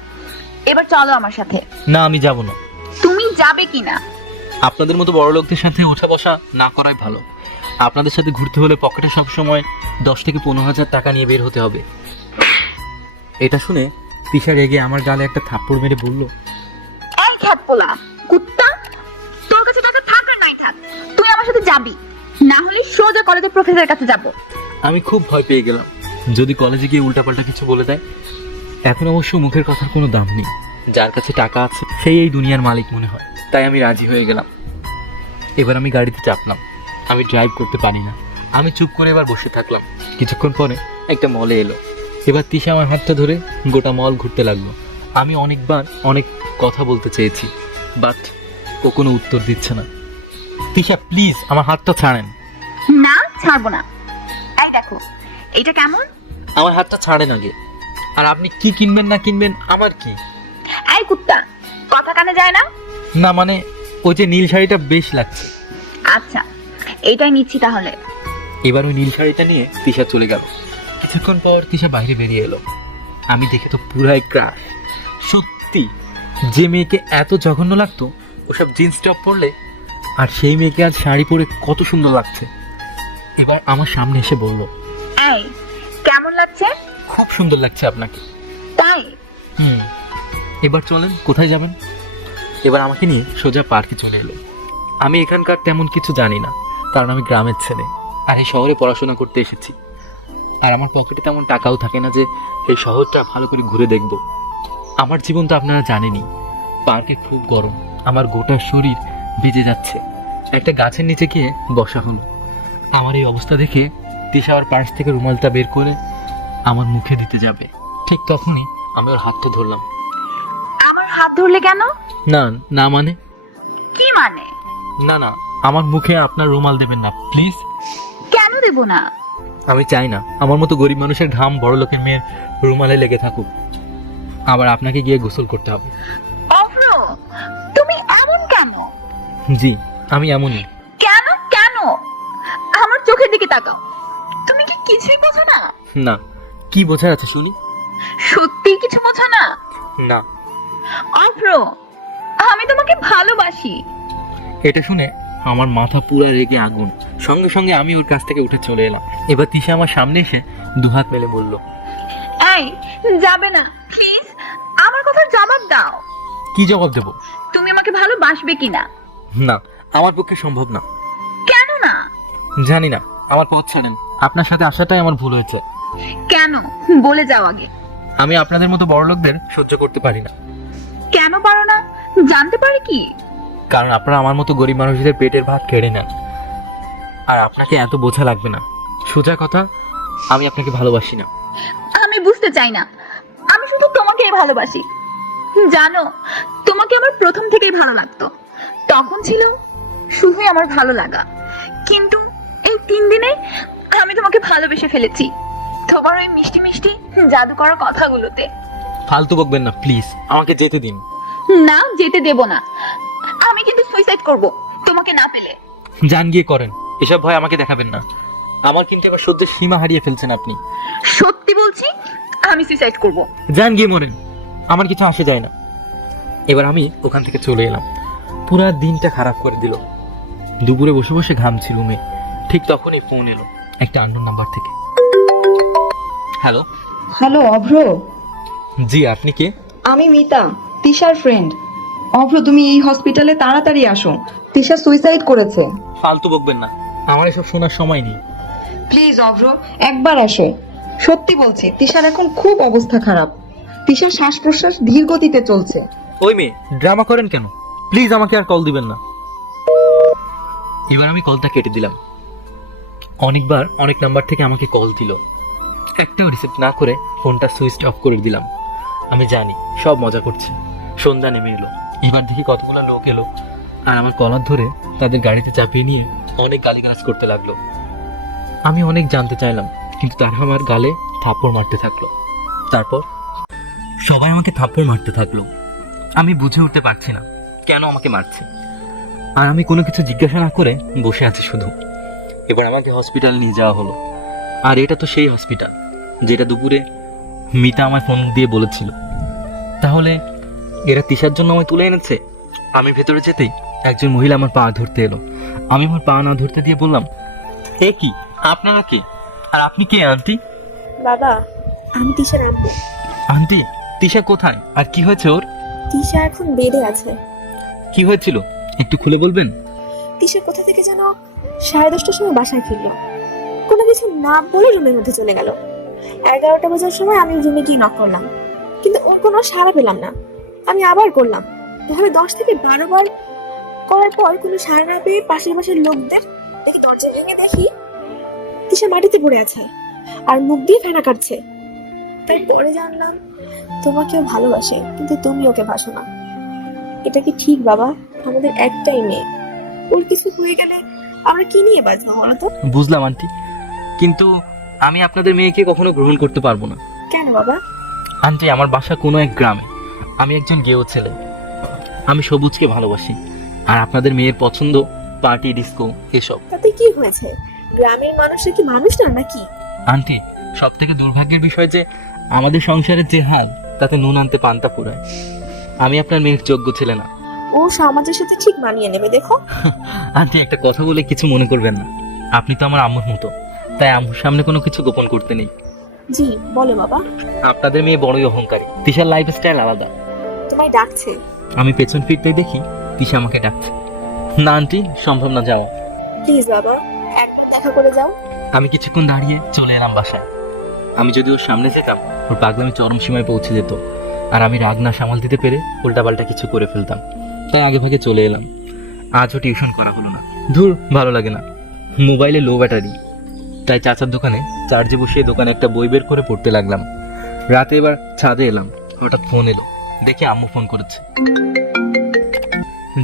এবার চলো আমার সাথে। না, আমি যাব না। তুমি যাবে কি না? আপনাদের মতো বড় লোকদের সাথে ওঠা বসা না করাই ভালো। আপনাদের সাথে ঘুরতে হলে পকেটে সবসময় 10 থেকে 15,000 টাকা নিয়ে বের হতে হবে। এটা শুনে তিশা রেগে আমার গালে একটা থাপ্পড় মেরে বলল, এই খ্যাত পোলা কুত্তা, তোর কাছে টাকা থাক আর নাই থাক, তুই আমার সাথে যাবি, না হলে সোজা কলেজের প্রফেসরের কাছে যাব। আমি খুব ভয় পেয়ে গেলাম, যদি কলেজে গিয়ে উল্টাপাল্টা কিছু বলে দেয়। এখন অবশ্য মুখের কথার কোনো দাম নেই। যার কাছে টাকা আছে সেই এই দুনিয়ার মালিক মনে হয়। তাই আমি রাজি হয়ে গেলাম। এবার আমি গাড়িতে চাপলাম। আমি ড্রাইভ করতে পারি না। আমি চুপ করে এবার বসে থাকলাম। কিছুক্ষণ পরে একটা মলে এলো। এবার তিশা আমার হাতটা ধরে গোটা মল ঘুরতে লাগলো। আমি অনেকবার অনেক কথা বলতে চেয়েছি, বাট ও কোনো উত্তর দিচ্ছে না। তিশা প্লিজ আমার হাতটা ছাড়েন। না, ছাড়বো না। এই দেখো, এটা কেমন? আমার হাতটা ছাড়েন আগে। আর আপনি কি কিনবেন না কিনবেন আমার কি? এই কুত্তা, কথা কানে যায় না? না মানে ওই যে নীল শাড়িটা বেশ লাগছে। আচ্ছা, এইটাই নিচ্ছি তাহলে। এবার ওই নীল শাড়িটা নিয়ে তিশা চলে গেল। কিছুক্ষণ পর তিশা বাইরে বেরিয়ে এলো। আমি দেখে তো পুরাই ক্রাশ। সত্যি, যে মেয়েকে এত জঘন্য লাগতো ওসব জিন্স টপ পরলে, আর সেই মেয়েকে আজ শাড়ি পরে কত সুন্দর লাগছে। এবার আমার সামনে এসে বলল, এই কেমন লাগছে? খুব সুন্দর লাগছে আপনাকে। তাই? এবার চলেন, কোথায় যাবেন? এবার আমাকে নিয়ে সোজা পার্কে চলে এলো। আমি এখানকার তেমন কিছু জানি না, কারণ আমি গ্রামের ছেলে আর এই শহরে পড়াশোনা করতে এসেছি। আর আমার পকেটে তেমন টাকাও থাকে না যে এই শহরটা ভালো করে ঘুরে দেখব। আমার জীবন তো আপনারা জানেনই, পার্কে খুব গরম, আমার গোটা শরীর ভিজে যাচ্ছে। একটা গাছের নিচে গিয়ে বসা হলো। আমার এই অবস্থা দেখে তিশা আমার পার্স থেকে রুমালটা বের করে আমার মুখে দিতে যাবে, ঠিক তখনই আমি ওর হাতটা ধরলাম। আমার হাত ধরলে কেন? না না মানে কি মানে? না না, আমার মুখে আপনার রুমাল দেবেন না প্লিজ। কেন দেব না? আমি চাই না আমার মতো গরিব মানুষের ঘাম বড় লোকের মেয়ের রুমালে লেগে থাকুক, আবার আপনাকে গিয়ে গোসল করতে হবে। অভ্র, তুমি এমন কেন? জি আমি এমনই। কেন কেন? আমার চোখের দিকে তাকাও। তুমি কি কিছুই বোঝো না? না, কি বোঝার আছে শুনি? সত্যি কিছু বোঝো না? না। অভ্র, আমি তোমাকে ভালোবাসি। এটা শুনে আমার মাথা পুরো রেগে আগুন। সঙ্গে সঙ্গে আমি ওর কাছ থেকে উঠে চলে এলাম। এবার তিশা আমার সামনে এসে দুহাত মেলে বলল, এই, যাবে না প্লিজ, আমার কথার জবাব দাও। কি জবাব দেব? তুমি আমাকে ভালোবাসবে কিনা? না, আমার পক্ষে সম্ভব না। কেন না? জানি না, আমার পথ ছাড়েন। আপনার সাথে আসাটাই আমার ভুল হয়েছে। কেন বলে যাও আগে। আমি আপনাদের মতো বড় লোকদের সহ্য করতে পারি না। কেন পারো না জানতে পারি কি? কারণ আপনারা আমার মতো গরিব মানুষদের পেটের ভাত কেড়ে নেন। আর আপনাকে এত বোঝা লাগবে না। সোজা কথা, আমি আপনাকে ভালোবাসি না। আমি বুঝতে চাই না, আমি শুধু তোমাকেই ভালোবাসি। জানো, তোমাকে আমার প্রথম থেকেই ভালো লাগতো। তখন ছিল শুধুই আমার ভালো লাগা, কিন্তু এই 3 দিনে আমি তোমাকে ভালোবেসে ফেলেছি, তোমার ওই মিষ্টি মিষ্টি জাদু করা কথাগুলোতে। ফালতু বকবেন না প্লিজ, আমাকে যেতে দিন। না, যেতে দেব না। আমি কিন্তু সুইসাইড করব তোমাকে না পেলে। যান গিয়ে করেন, এসব ভয় আমাকে দেখাবেন না। আমার কিন্তু এবার সহ্যের সীমা হারিয়ে ফেলছেন আপনি। সত্যি বলছি, আমি সুইসাইড করব। যান গিয়ে মরেন, আমার কিছু আসে যায় না। এবার আমি ওখান থেকে চলে এলাম। পুরা দিনটা খারাপ করে দিল। দুপুরে বসে বসে ঘামছি রুমে, ঠিক তখনই ফোন এলো একটা আননোন নাম্বার থেকে। হ্যালো। হ্যালো অভ্র, জি, আপনি কে? আমি মিতা, তিশার ফ্রেন্ড। অভ্র, তুমি এই হসপিটালে তাড়াতাড়ি আসো, তিশা সুইসাইড করেছে। ফালতু বকবেন না, আমার এসব শোনার সময় নেই। প্লিজ অভ্র, একবার আসো। সত্যি বলছি, তিশার এখন খুব অবস্থা খারাপ। তিশার শ্বাস প্রশ্বাস ধীর গতিতে চলছে। ওই মেয়ে, ড্রামা করেন কেন? প্লিজ আমাকে আর কল দিবেন না। এবার আমি কলটা কেটে দিলাম। অনেকবার অনেক নাম্বার থেকে আমাকে কল দিল, একটাও রিসিভ না করে ফোনটা সুইচ অফ করে দিলাম। আমি জানি সব মজা করছে। সন্ধ্যা নেমে এলো। এবার দেখি কতগুলো লোক এলো আর আমার কলার ধরে তাদের গাড়িতে চাপিয়ে নিয়ে অনেক গালিগালাজ করতে লাগলো। আমি অনেক জানতে চাইলাম, কিন্তু তারা আমার গালে থাপ্পড় মারতে থাকলো। তারপর সবাই আমাকে থাপ্পড় মারতে থাকলো। আমি বুঝে উঠতে পারছি না কেন আমাকে মারছে, আর আমি কোনো কিছু জিজ্ঞাসা না করে বসে আছি শুধু। এবার আমাকে হসপিটালে নিয়ে যাওয়া হলো। আর এটা তো সেই হসপিটাল যেটা দুপুরে মিতা আমার ফোন দিয়ে বলেছিল। তাহলে এরা তিশার জন্য আমায় তুলে এনেছে। আমি ভেতরে যেতেই একজন মহিলা আমার পা ধরতে এলো। আমি আমার পা না ধরতে দিয়ে বললাম, এ কি, আপনারা কে? আর আপনি কে আন্টি? বাবা, আমি তিশার আম্মু। আন্টি, তিশা কোথায় আর কি হয়েছে ওর? তিশা এখন বেডে আছে। কি হয়েছিল একটু খুলে বলবেন? তিশা কোথা থেকে যেন 10:30টার সময় বাসায় ফিরল। কোনো কিছু না বলে রুমের মধ্যে চলে গেল। 11টা বাজার সময় আমি রুমে গিয়ে নক করলাম, কিন্তু ওর কোনো সাড়া পেলাম না। আমি আবার করলাম, এভাবে 10 থেকে 12 বার করার পর কোনো সাড়া না পেয়ে পাশের পাশের লোকদের দেখি দরজা ভেঙে দেখি তিশা মাটিতে পড়ে আছে আর মুখ দিয়ে ফেনা কাটছে। তাই পরে জানলাম তোমাকেও ভালোবাসে, কিন্তু তুমি ওকে ভাসো না। এটা কি ঠিক বাবা? আমাদের একটাই মেয়ে, ওর কিছু হয়ে গেলে আমরা কি নিয়ে বাঁচবো বলো তো? বুঝলাম আন্টি, কিন্তু আমি আপনাদের মেয়েকে কখনো গ্রহণ করতে পারবো না। কেন বাবা? আন্টি, আমার বাসা কোনো এক গ্রামে। আমি একজন গেও ছেলে। আমি সবুজকে ভালোবাসি। আর আপনাদের মেয়ের পছন্দ পার্টি, ডিস্কো এসব। তাতে কি হয়েছে? গ্রামের মানুষরা কি মানুষ না নাকি? আন্টি, সব থেকে দুর্ভাগ্যের বিষয় যে আমাদের সংসারের যে হাল, তাতে নুন আনতে পান্তা ফুরায়। আমি আপনার মেয়ের যোগ্য ছেলে না। ও সমাজের সাথে ঠিক মানিয়ে নেবে দেখো। আন্টি, একটা কথা বলে কিছু মনে করবেন না। আপনি তো আমার আম্মুর মতো, তাই আম্মুর সামনে কোনো কিছু গোপন করতে নেই। জি বলো বাবা। আপনাদের মেয়ে বড়ই অহংকারী। তিশার লাইফস্টাইল আলাদা। তোমায় ডাকছে। আমি পেছন ফিরতেই দেখি তিশা আমাকে ডাকছে। না আন্টি, সম্ভব না, যাওয়া। প্লিজ বাবা, একবার দেখা করে যাও। আমি কিছুক্ষণ দাঁড়িয়ে চলে এলাম বাসায়। আমি যদি ওর সামনে যেতাম, ওর পাগলামি চরম সীমায় পৌঁছে যেত, আর আমি রাগ না সামাল দিতে পেরে উল্টাপাল্টা কিছু করে ফেলতাম। তাই আগে ভাগে চলে এলাম। আজও টিউশন করা হলো না। ধুর, ভালো লাগে না। মোবাইলে লো ব্যাটারি, তাই চাচার দোকানে চার্জে বসিয়ে দোকানে একটা বই বের করে পড়তে লাগলাম। রাতে এবার ছাদে এলাম, হঠাৎ ফোন এলো। দেখি আম্মু ফোন করেছে।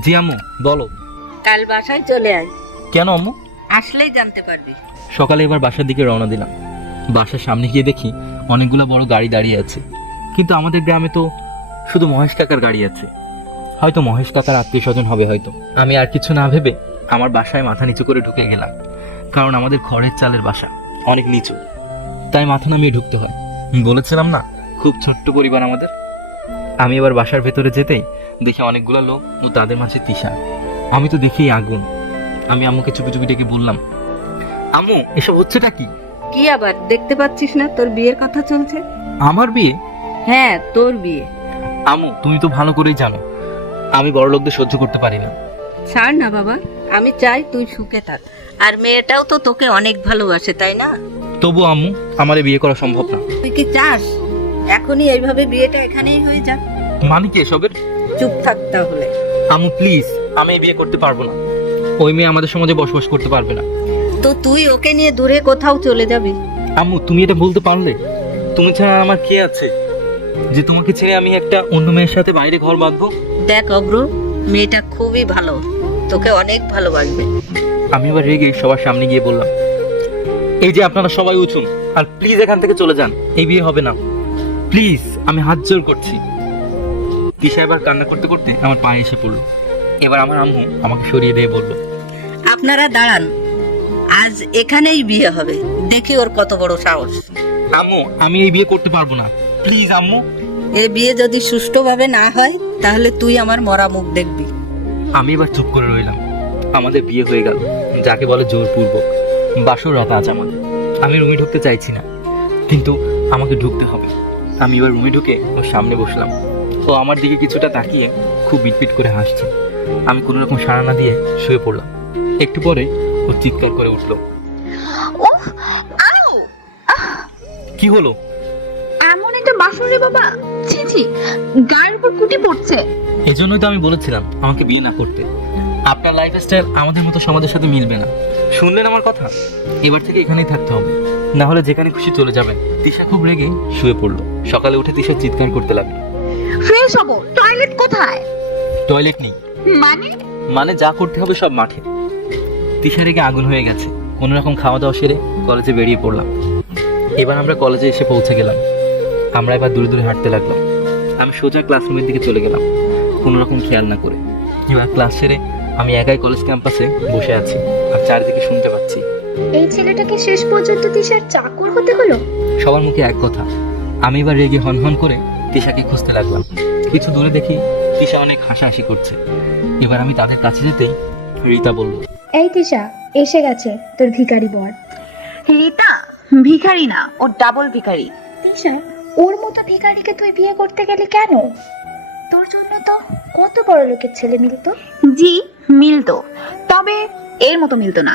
জি আম্মু, বলো। কাল বাসায় চলে আয়, কেন আম্মু? আসলেই জানতে পারবি। সকালে এবার বাসার দিকে রওনা দিলাম। বাসার সামনে গিয়ে দেখি অনেকগুলো বড় গাড়ি দাঁড়িয়ে আছে, কিন্তু আমাদের গ্রামে তো শুধু মহেশ কাকার গাড়ি আছে। হয়তো মহেশ কাকার আত্মীয় স্বজন হবে হয়তো। আমি আর কিছু না ভেবে আমার বাসায় মাথা নিচু করে ঢুকে গেলাম, কারণ আমাদের খড়ের চালের বাসা অনেক নিচু, তাই মাথা নামিয়ে ঢুকতে হয়। বলেছিলাম না, খুব ছোট্ট পরিবার আমাদের। আমি এবার বাসার ভেতরে যেতেই দেখি অনেকগুলো লোক ও তাদের মাঝে তিশা। আমি তো দেখি আগুন। আমি আম্মুকে চুপি চুপি ডেকে বললাম, আম্মু এসব হচ্ছেটা কি? কি আবার দেখতে পাচ্ছিস না তোর বিয়ের কথা চলছে? আমার বিয়ে? হ্যাঁ, তোর বিয়ে। আম্মু তুমি তো ভালো করেই জানো আমি বড় লোকদের সহ্য করতে পারি না। ছাড় না বাবা, আমি চাই তুই সুখে থাক, আর মেয়েটাও তো তোকে অনেক ভালোবাসে, তাই না? তবু আম্মু, আমার বিয়ে করা সম্ভব না। তুই কি চাস এখনই এইভাবে বিয়েটা এখানেই হয়ে যাক? মানে কি এসবের? চুপ থাক তাহলে। আম্মু প্লিজ, আমি এই বিয়ে করতে পারবো না। ওই মেয়ে আমাদের সমাজে বসবাস করতে পারবে না। তো তুই ওকে নিয়ে দূরে কোথাও চলে যাবি? আম্মু তুমি এটা বলতে পারলে? তুমি ছাড়া আমার কে আছে যে তোমাকে ছেড়ে আমি একটা অন্য মেয়ের সাথে বাইরে ঘর বাঁধবো? দেখ অব্র, মেয়েটা খুবই ভালো, তোকে অনেক ভালোবাসবে। আমি এবার রেগে সবার সামনে গিয়ে বললাম, এই যে আপনারা সবাই উঠুন, আর প্লিজ এখান থেকে চলে যান। এই বিয়ে হবে না, প্লিজ, আমি হাত জোর করছি। দিশা এবার কান্না করতে করতে আমার পায়ে এসে পড়লো। এবার আমার আম্মু আমাকে সরিয়ে দিয়ে বললো, আপনারা দাঁড়ান, আজ এখানেই বিয়ে হবে। দেখি ওর কত বড় সাহস। আম্মু আমি এই বিয়ে করতে পারবো না, প্লিজ আম্মু। এ বিয়ে যদি সুষ্ঠুভাবে না হয় তাহলে তুই আমার মরা মুখ দেখবি। আমি এবার চুপ করে রইলাম। আমাদের বিয়ে হয়ে গেল, যাকে বলে জোরপূর্বক। বাসর রাত আজ আমাদের। আমি রুমে ঢুকতে চাইছি না, কিন্তু আমাকে ঢুকতে হবে। আমি এবার রুমে ঢুকে ওর সামনে বসলাম। ও আমার দিকে কিছুটা তাকিয়ে খুব মিটমিট করে হাসছে। আমি কোনো রকম সাড়া না দিয়ে শুয়ে পড়লাম। একটু পরে ও চিৎকার করে উঠলো। উফ, আউ! কি হলো? এমন একটা বাসন রে বাবা, ছি ছি, গায়ের উপর কুটি পড়ছে। এজন্যই তো আমি বলেছিলাম আমাকে বিয়ে না করতে। আপনার লাইফস্টাইল আমাদের মতো সমাজের সাথে মিলবে না। শুনলেন আমার কথা? এবার থেকে এখানেই থাকতে হবে, না হলে যেখানে খুশি চলে যাবেন। তিশা খুব রেগে শুয়ে পড়লো। সকালে উঠে তিশা চিৎকার করতে লাগলো, ফ্রেশ হবো, টয়লেট কোথায়? টয়লেট নেই। মানে যা করতে হবে সব মাঠে। তিশা রেগে আগুন হয়ে গেছে। কোনো রকম খাওয়া দাওয়া সেরে কলেজে বেরিয়ে পড়লাম। এবার আমরা কলেজে এসে পৌঁছে গেলাম। আমরা এবার দূরে দূরে হাঁটতে লাগলাম। আমি সোজা ক্লাসরুমের দিকে চলে গেলাম, কোনো রকম খেয়াল না করে। এবার ক্লাস সেরে আমি একাই কলেজ ক্যাম্পাসে বসে আছি, আর চারিদিকে শুনতে পাচ্ছি এই ছেলেটাকে শেষ পর্যন্ত তিশার চাকর হতে হলো। সবার মুখে এক কথা। আমি এবার রেগে হন হন করে তিশাকে খুঁজতে লাগলাম। কিছু দূরে দেখি তিশা অনেক হাসাহাসি করছে। এবার আমি তাদের কাছে যেতেই রীতা বলল, এই তিশা, এসে গেছে তোর ভিখারি বর। রীতা ভিখারি না, ও ডাবল ভিখারি। তিশা, ওর মতো ভিখারিকে তুই বিয়ে করতে গেলি কেন? তোর জন্য তো কত বড় লোকের ছেলে মিলতো। জি মিলতো, তবে এর মতো মিলতো না।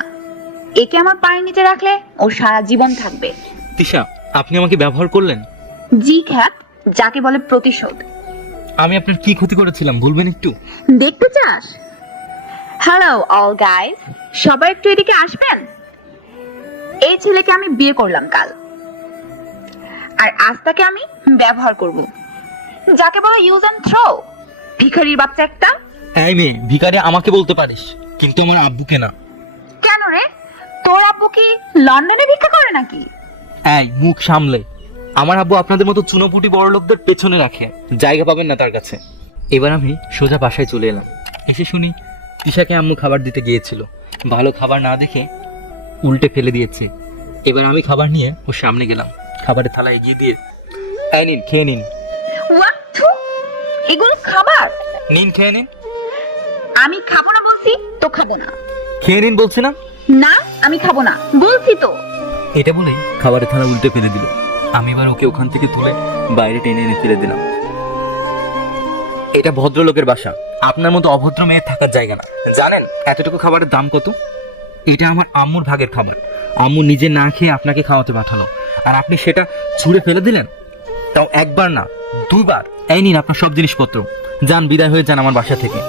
একে আমার পায়ের নিচে রাখলে ও সারা জীবন থাকবে। তিশা আপনি আমাকে ব্যবহার করলেন। জি খ্যাত, যাকে বলে প্রতিশোধ। আমি আপনার কি ক্ষতি করেছিলাম বলবেন একটু? দেখতে চাস? হ্যালো অল গাইস, সবাই একটু এদিকে আসবেন। এই ছেলেকে আমি বিয়ে করলাম কাল, আর আজ তাকে আমি ব্যবহার করব, যাকে বলে ইউজ অ্যান্ড থ্রো। ভিখারির বাচ্চা একটা। এই মেয়ে, ভিখারি আমাকে বলতে পারিস, কিন্তু আমার আব্বুকে না। কেন রে, তোর আব্বু কি লন্ডনে ভিক্ষা করে নাকি? এই মুখ সামলে। আমার আব্বু আপনাদের মতো চুনোপুটি বড় লোকদের পেছনে রাখে, জায়গা পাবেন না তার কাছে। এবার আমি সোজা বাসায় চলে এলাম। এসে শুনি তিশাকে আম্মু খাবার দিতে গিয়েছিল, ভালো খাবার না দেখে উল্টে ফেলে দিয়েছে। এবার আমি খাবার নিয়ে ওর সামনে গেলাম, খাবারের থালা এগিয়ে দিয়ে, এই নিন খেয়ে নিন। হোয়াট? এগুলো খাবার? নিন খেয়ে নিন। আমি খাবো না বলছি তো, খাবো না। খেয়ে নিন বলছি না? না আমি খাবো না বলছি তো। এটা বলেই খাবারের থালা উল্টে ফেলে দিল। আমি এবার ওকে ওখান থেকে তুলে বাইরে টেনে এনে ফেলে দিলাম। এটা ভদ্রলোকের বাসা, আপনার মতো অভদ্র মেয়ে থাকার জায়গা না। জানেন এতটুকু খাবারের দাম কত? এটা আমার আম্মুর ভাগের খাবার। আম্মু নিজে না খেয়ে আপনাকে খাওয়াতে পাঠালো, আর আপনি সেটা ছুঁড়ে ফেলে দিলেন, তাও একবার না 2বার। এই নিন আপনার সব জিনিসপত্র, যান, বিদায় হয়ে যান আমার বাসা থেকে।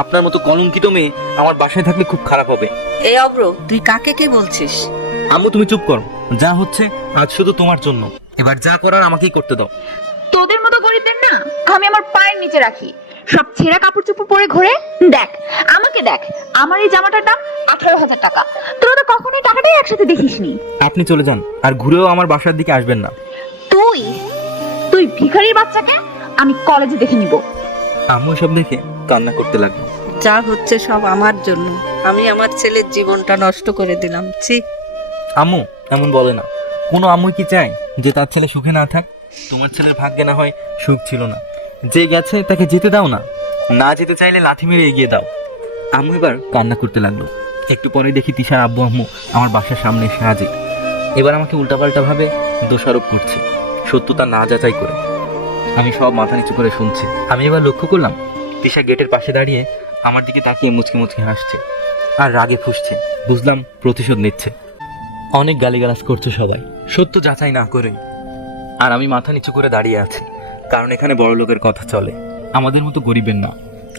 আপনার মতো কলঙ্কিত মেয়ে আমার বাসায় থাকলে খুব খারাপ হবে। এই অব্র, তুই কাকে কে বলছিস? আম্মু তুমি চুপ করো, যা হচ্ছে আজ শুধু তোমার জন্য, এবার যা করার আমাকেই করতে দাও। তোদের মতো গরিবদের না আমি আমার পায়ের নিচে রাখি। সব ছেঁড়া কাপড় চোপড় পরে ঘোরে। দেখ আমাকে, দেখ আমার এই জামাটার দাম 18,000 টাকা। তোরা তো কখনোই টাকাটাই একসাথে দেখিসনি। আপনি চলে যান, আর ঘুরেও আমার বাসার দিকে আসবেন না। তুই তুই ভিখারির বাচ্চাকে আমি কলেজে দেখে নিব। আম্মু সব দেখে কান্না করতে লাগলো। যা হচ্ছে সব আমার জন্য। আমি আমার ছেলের জীবনটা নষ্ট করে দিলাম। ছি। আম্মু এমন বলে না। কোনো আম্মুই কি চায় যে তার ছেলে সুখে না থাক? তোমার ছেলের ভাগ্যে না হয় সুখ ছিল না, যে গেছে তাকে যেতে দাও না, না যেতে চাইলে লাথি মেরে এগিয়ে দাও। আম্মু এবার কান্না করতে লাগলো। একটু পরে দেখি তিশার আব্বু আম্মু আমার বাসার সামনে এসে হাজির। এবার আমাকে উল্টাপাল্টা ভাবে দোষারোপ করছে, সত্যতা না যাচাই করে। আমি সব মাথা নিচু করে শুনছি। আমি এবার লক্ষ্য করলাম তিশা গেটের পাশে দাঁড়িয়ে আমার দিকে তাকিয়ে মুচকি মুচকি হাসছে আর রাগে ফুঁসছে। বুঝলাম প্রতিশোধ নিচ্ছে। অনেক গালিগালাজ করছে সবাই, সত্য যাচাই না করে। আর আমি মাথা নিচু করে দাঁড়িয়ে আছি, কারণ এখানে বড় লোকের কথা চলে, আমাদের মতো গরিবের না।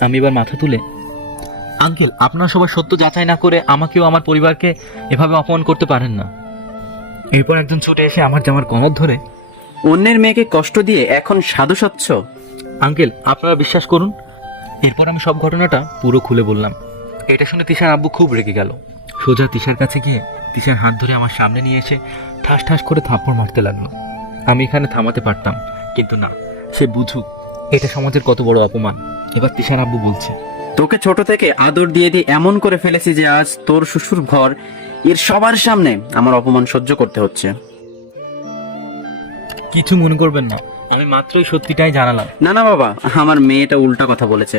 আমি এবার মাথা তুলে, আঙ্কেল আপনারা সবাই সত্য যাচাই না করে আমাকেও আমার পরিবারকে এভাবে অপমান করতে পারেন না। এরপর একজন ছুটে এসে আমার জামার কমর ধরে, অন্যের মেয়েকে কষ্ট দিয়ে এখন সাধু স্বচ্ছ? আঙ্কেল আপনারা বিশ্বাস করুন। এরপর আমি সব ঘটনাটা পুরো খুলে বললাম। এটা শুনে তিশার আব্বু খুব রেগে গেল। সোজা তিশার কাছে গিয়ে তিশার হাত ধরে আমার সামনে নিয়ে এসে ঠাস ঠাস করে থাপ্পড় মারতে লাগলো। আমি এখানে থামাতে পারতাম, কিন্তু না, সে বুঝুক এটা সমাজের কত বড় অপমান। এবার তিশার আব্বু বলছে, তোকে ছোট থেকে আদর দিয়ে দিয়ে এমন করে ফেলেছি যে আজ তোর শ্বশুর ঘর এর সবার সামনে আমার অপমান সহ্য করতে হচ্ছে। কিছু মনে করবেন না, আমি মাত্রই সত্যিটাই জানালাম। না না বাবা, আমার মেয়েটা উল্টা কথা বলেছে।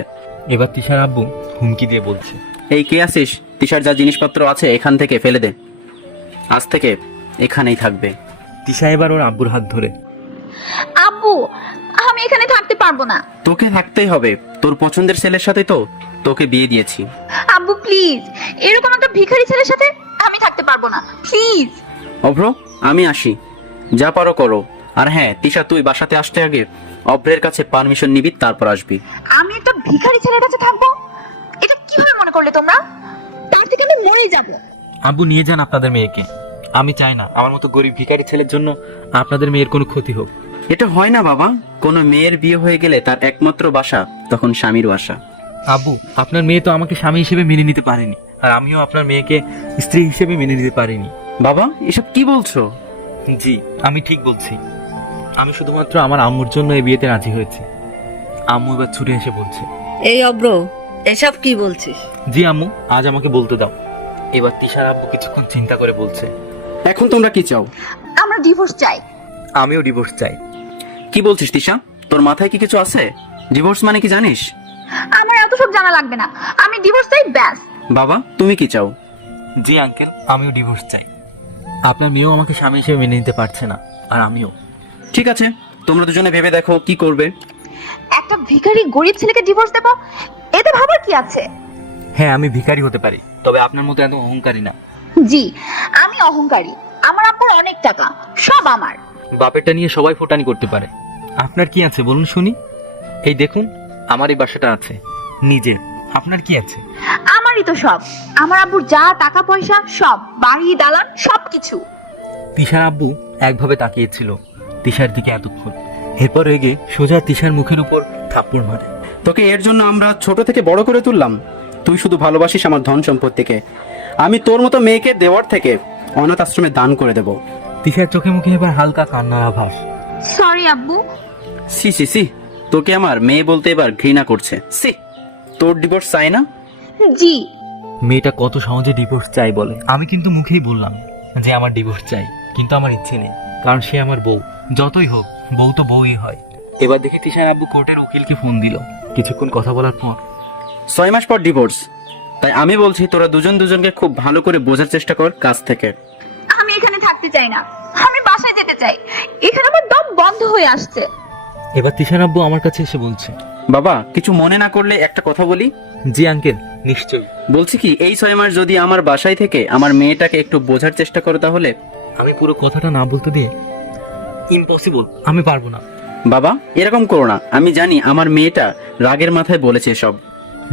এবার তিশার আব্বু হুমকি দিয়ে বলছে, এই কে আছিস? তিশার যা জিনিসপত্র আছে এখান থেকে ফেলে দে, আজ থেকে এখানেই থাকবে। তিশা এবার ওর আব্বুর হাত ধরে, আব্বু আমি এখানে থাকতে পারবো না। তোকে থাকতেই হবে, তোর পছন্দের ছেলের সাথে তো তোকে বিয়ে দিয়েছি। আব্বু প্লিজ, এরকম একটা ভিখারি ছেলের সাথে আমি থাকতে পারবো না, প্লিজ। অভ্র, আমি আসি, যা পারো করো। আর হ্যাঁ তিশা, তুই বাসাতে আসতে আগে অভ্রের কাছে পারমিশন নিবি, তারপর আসবি। আমি একটা ভিখারি ছেলের কাছে থাকবো? এটা কিভাবে মনে করলে তোমরা? তার থেকে আমি মরেই যাবো। আব্বু নিয়ে যান আপনাদের মেয়েকে। আমি চাই না আমার মতো গরিব ভিখারি ছেলের জন্য আপনাদের মেয়ের কোনো ক্ষতি হোক। এটা হয় না বাবা, কোনো মেয়ের বিয়ে হয়ে গেলে তার একমাত্র বাসা তখন স্বামীর বাসা। আব্বু আপনার মেয়ে তো আমাকে স্বামী হিসেবে মেনে নিতে পারেনি, আর আমিও আপনার মেয়েকে স্ত্রী হিসেবে মেনে নিতে পারিনি। বাবা এসব কি বলছো? জি আমি ঠিক বলছি। আমি শুধুমাত্র আমার আম্মুর জন্য এই বিয়েতে রাজি হয়েছি। আম্মু এবার ছুটে এসে বলছে, এই অব্র, এসব কি বলছিস? জি আম্মু আজ আমাকে বলতে দাও। এবার তিশার আব্বু কিছুক্ষণ চিন্তা করে বলছে, এখন তোমরা কি চাও? আমরা ডিভোর্স চাই। আমিও ডিভোর্স চাই। কি বলছিস তিশা? তোর মাথায় কি কিছু আছে? ডিভোর্স মানে কি জানিস? আমার এত সব জানা লাগবে না, আমি ডিভোর্স চাই ব্যাস। বাবা তুমি কি চাও? জি আঙ্কেল আমিও ডিভোর্স চাই। আপনার মেয়েও আমাকে স্বামী হিসেবে মেনে নিতে পারছে না, আর আমিও। ঠিক আছে, তোমরা দুজনে ভেবে দেখো কি করবে। একটা ভিখারি গরিব ছেলেকে ডিভোর্স দেবো, এতে ভাবার কি আছে? হ্যাঁ আমি ভিখারি হতে পারি, তবে আপনার মতো এত অহংকারী না। জি আমি অহংকারী। আমার আব্বুর অনেক টাকা, সব আমার। বাপেরটা নিয়ে সবাই ফোটানি করতে পারে, আপনার কি আছে বলুন শুনি? এই দেখুন আমার এই বাসাটা আছে নিজের, আপনার কি আছে? আমারই তো সব। আমার আব্বুর যা টাকা পয়সা সব, বাড়ি দালান সবকিছু। তিশার আব্বু একভাবে তাকিয়েছিল তিশার দিকে এতক্ষণ, এরপর রেগে সোজা তিশার মুখের উপর থাপ্পড় মারে। তোকে এর জন্য আমরা ছোট থেকে বড় করে তুললাম, তুই শুধু ভালোবাসিস আমার ধন সম্পত্তিকে। আমি তোর মতো মেয়েকে দেওয়ার থেকে অনাথ আশ্রমে দান করে দেব। তিশার চোখে মুখে এবার হালকা কান্নার আভাস। সরি আব্বু। সি সি সি, তোকে আমার মেয়ে বলতে এবার ঘৃণা করছে। সি, তোর ডিভোর্স চাই না? জি। মেয়েটা কত সহজে ডিভোর্স চাই বলে। আমি কিন্তু মুখেই বললাম যে আমার ডিভোর্স চাই, কিন্তু আমার ইচ্ছে নেই, কারণ সে আমার বউ। যতই হোক বউ তো বউই হয়। এবার দেখে তিশার আব্বু কোর্টের উকিলকে ফোন দিল। কিছুক্ষণ কথা বলার পর, 6 মাস পর ডিভোর্স, তাই আমি বলছি তোরা দুজন দুজনকে খুব ভালো করে বোঝার চেষ্টা কর কাছ থেকে। আমি এখানে থাকতে চাই না, আমি বাসায় যেতে চাই। এখানে আমার দম বন্ধ হয়ে আসছে। এবার তিশার আব্বু আমার কাছে এসে বলছে, বাবা কিছু মনে না করলে একটা কথা বলি। জি আঙ্কেল নিশ্চয়ই। বলছি কি, এই 6 মাস যদি আমার বাসায় থেকে আমার মেয়েটাকে একটু বোঝার চেষ্টা করো তাহলে। আমি পুরো কথাটা না বলতে দিয়ে, ইম্পসিবল, আমি পারবো না। বাবা, এরকম করো না। আমি জানি আমার মেয়েটা রাগের মাথায় বলেছে সব।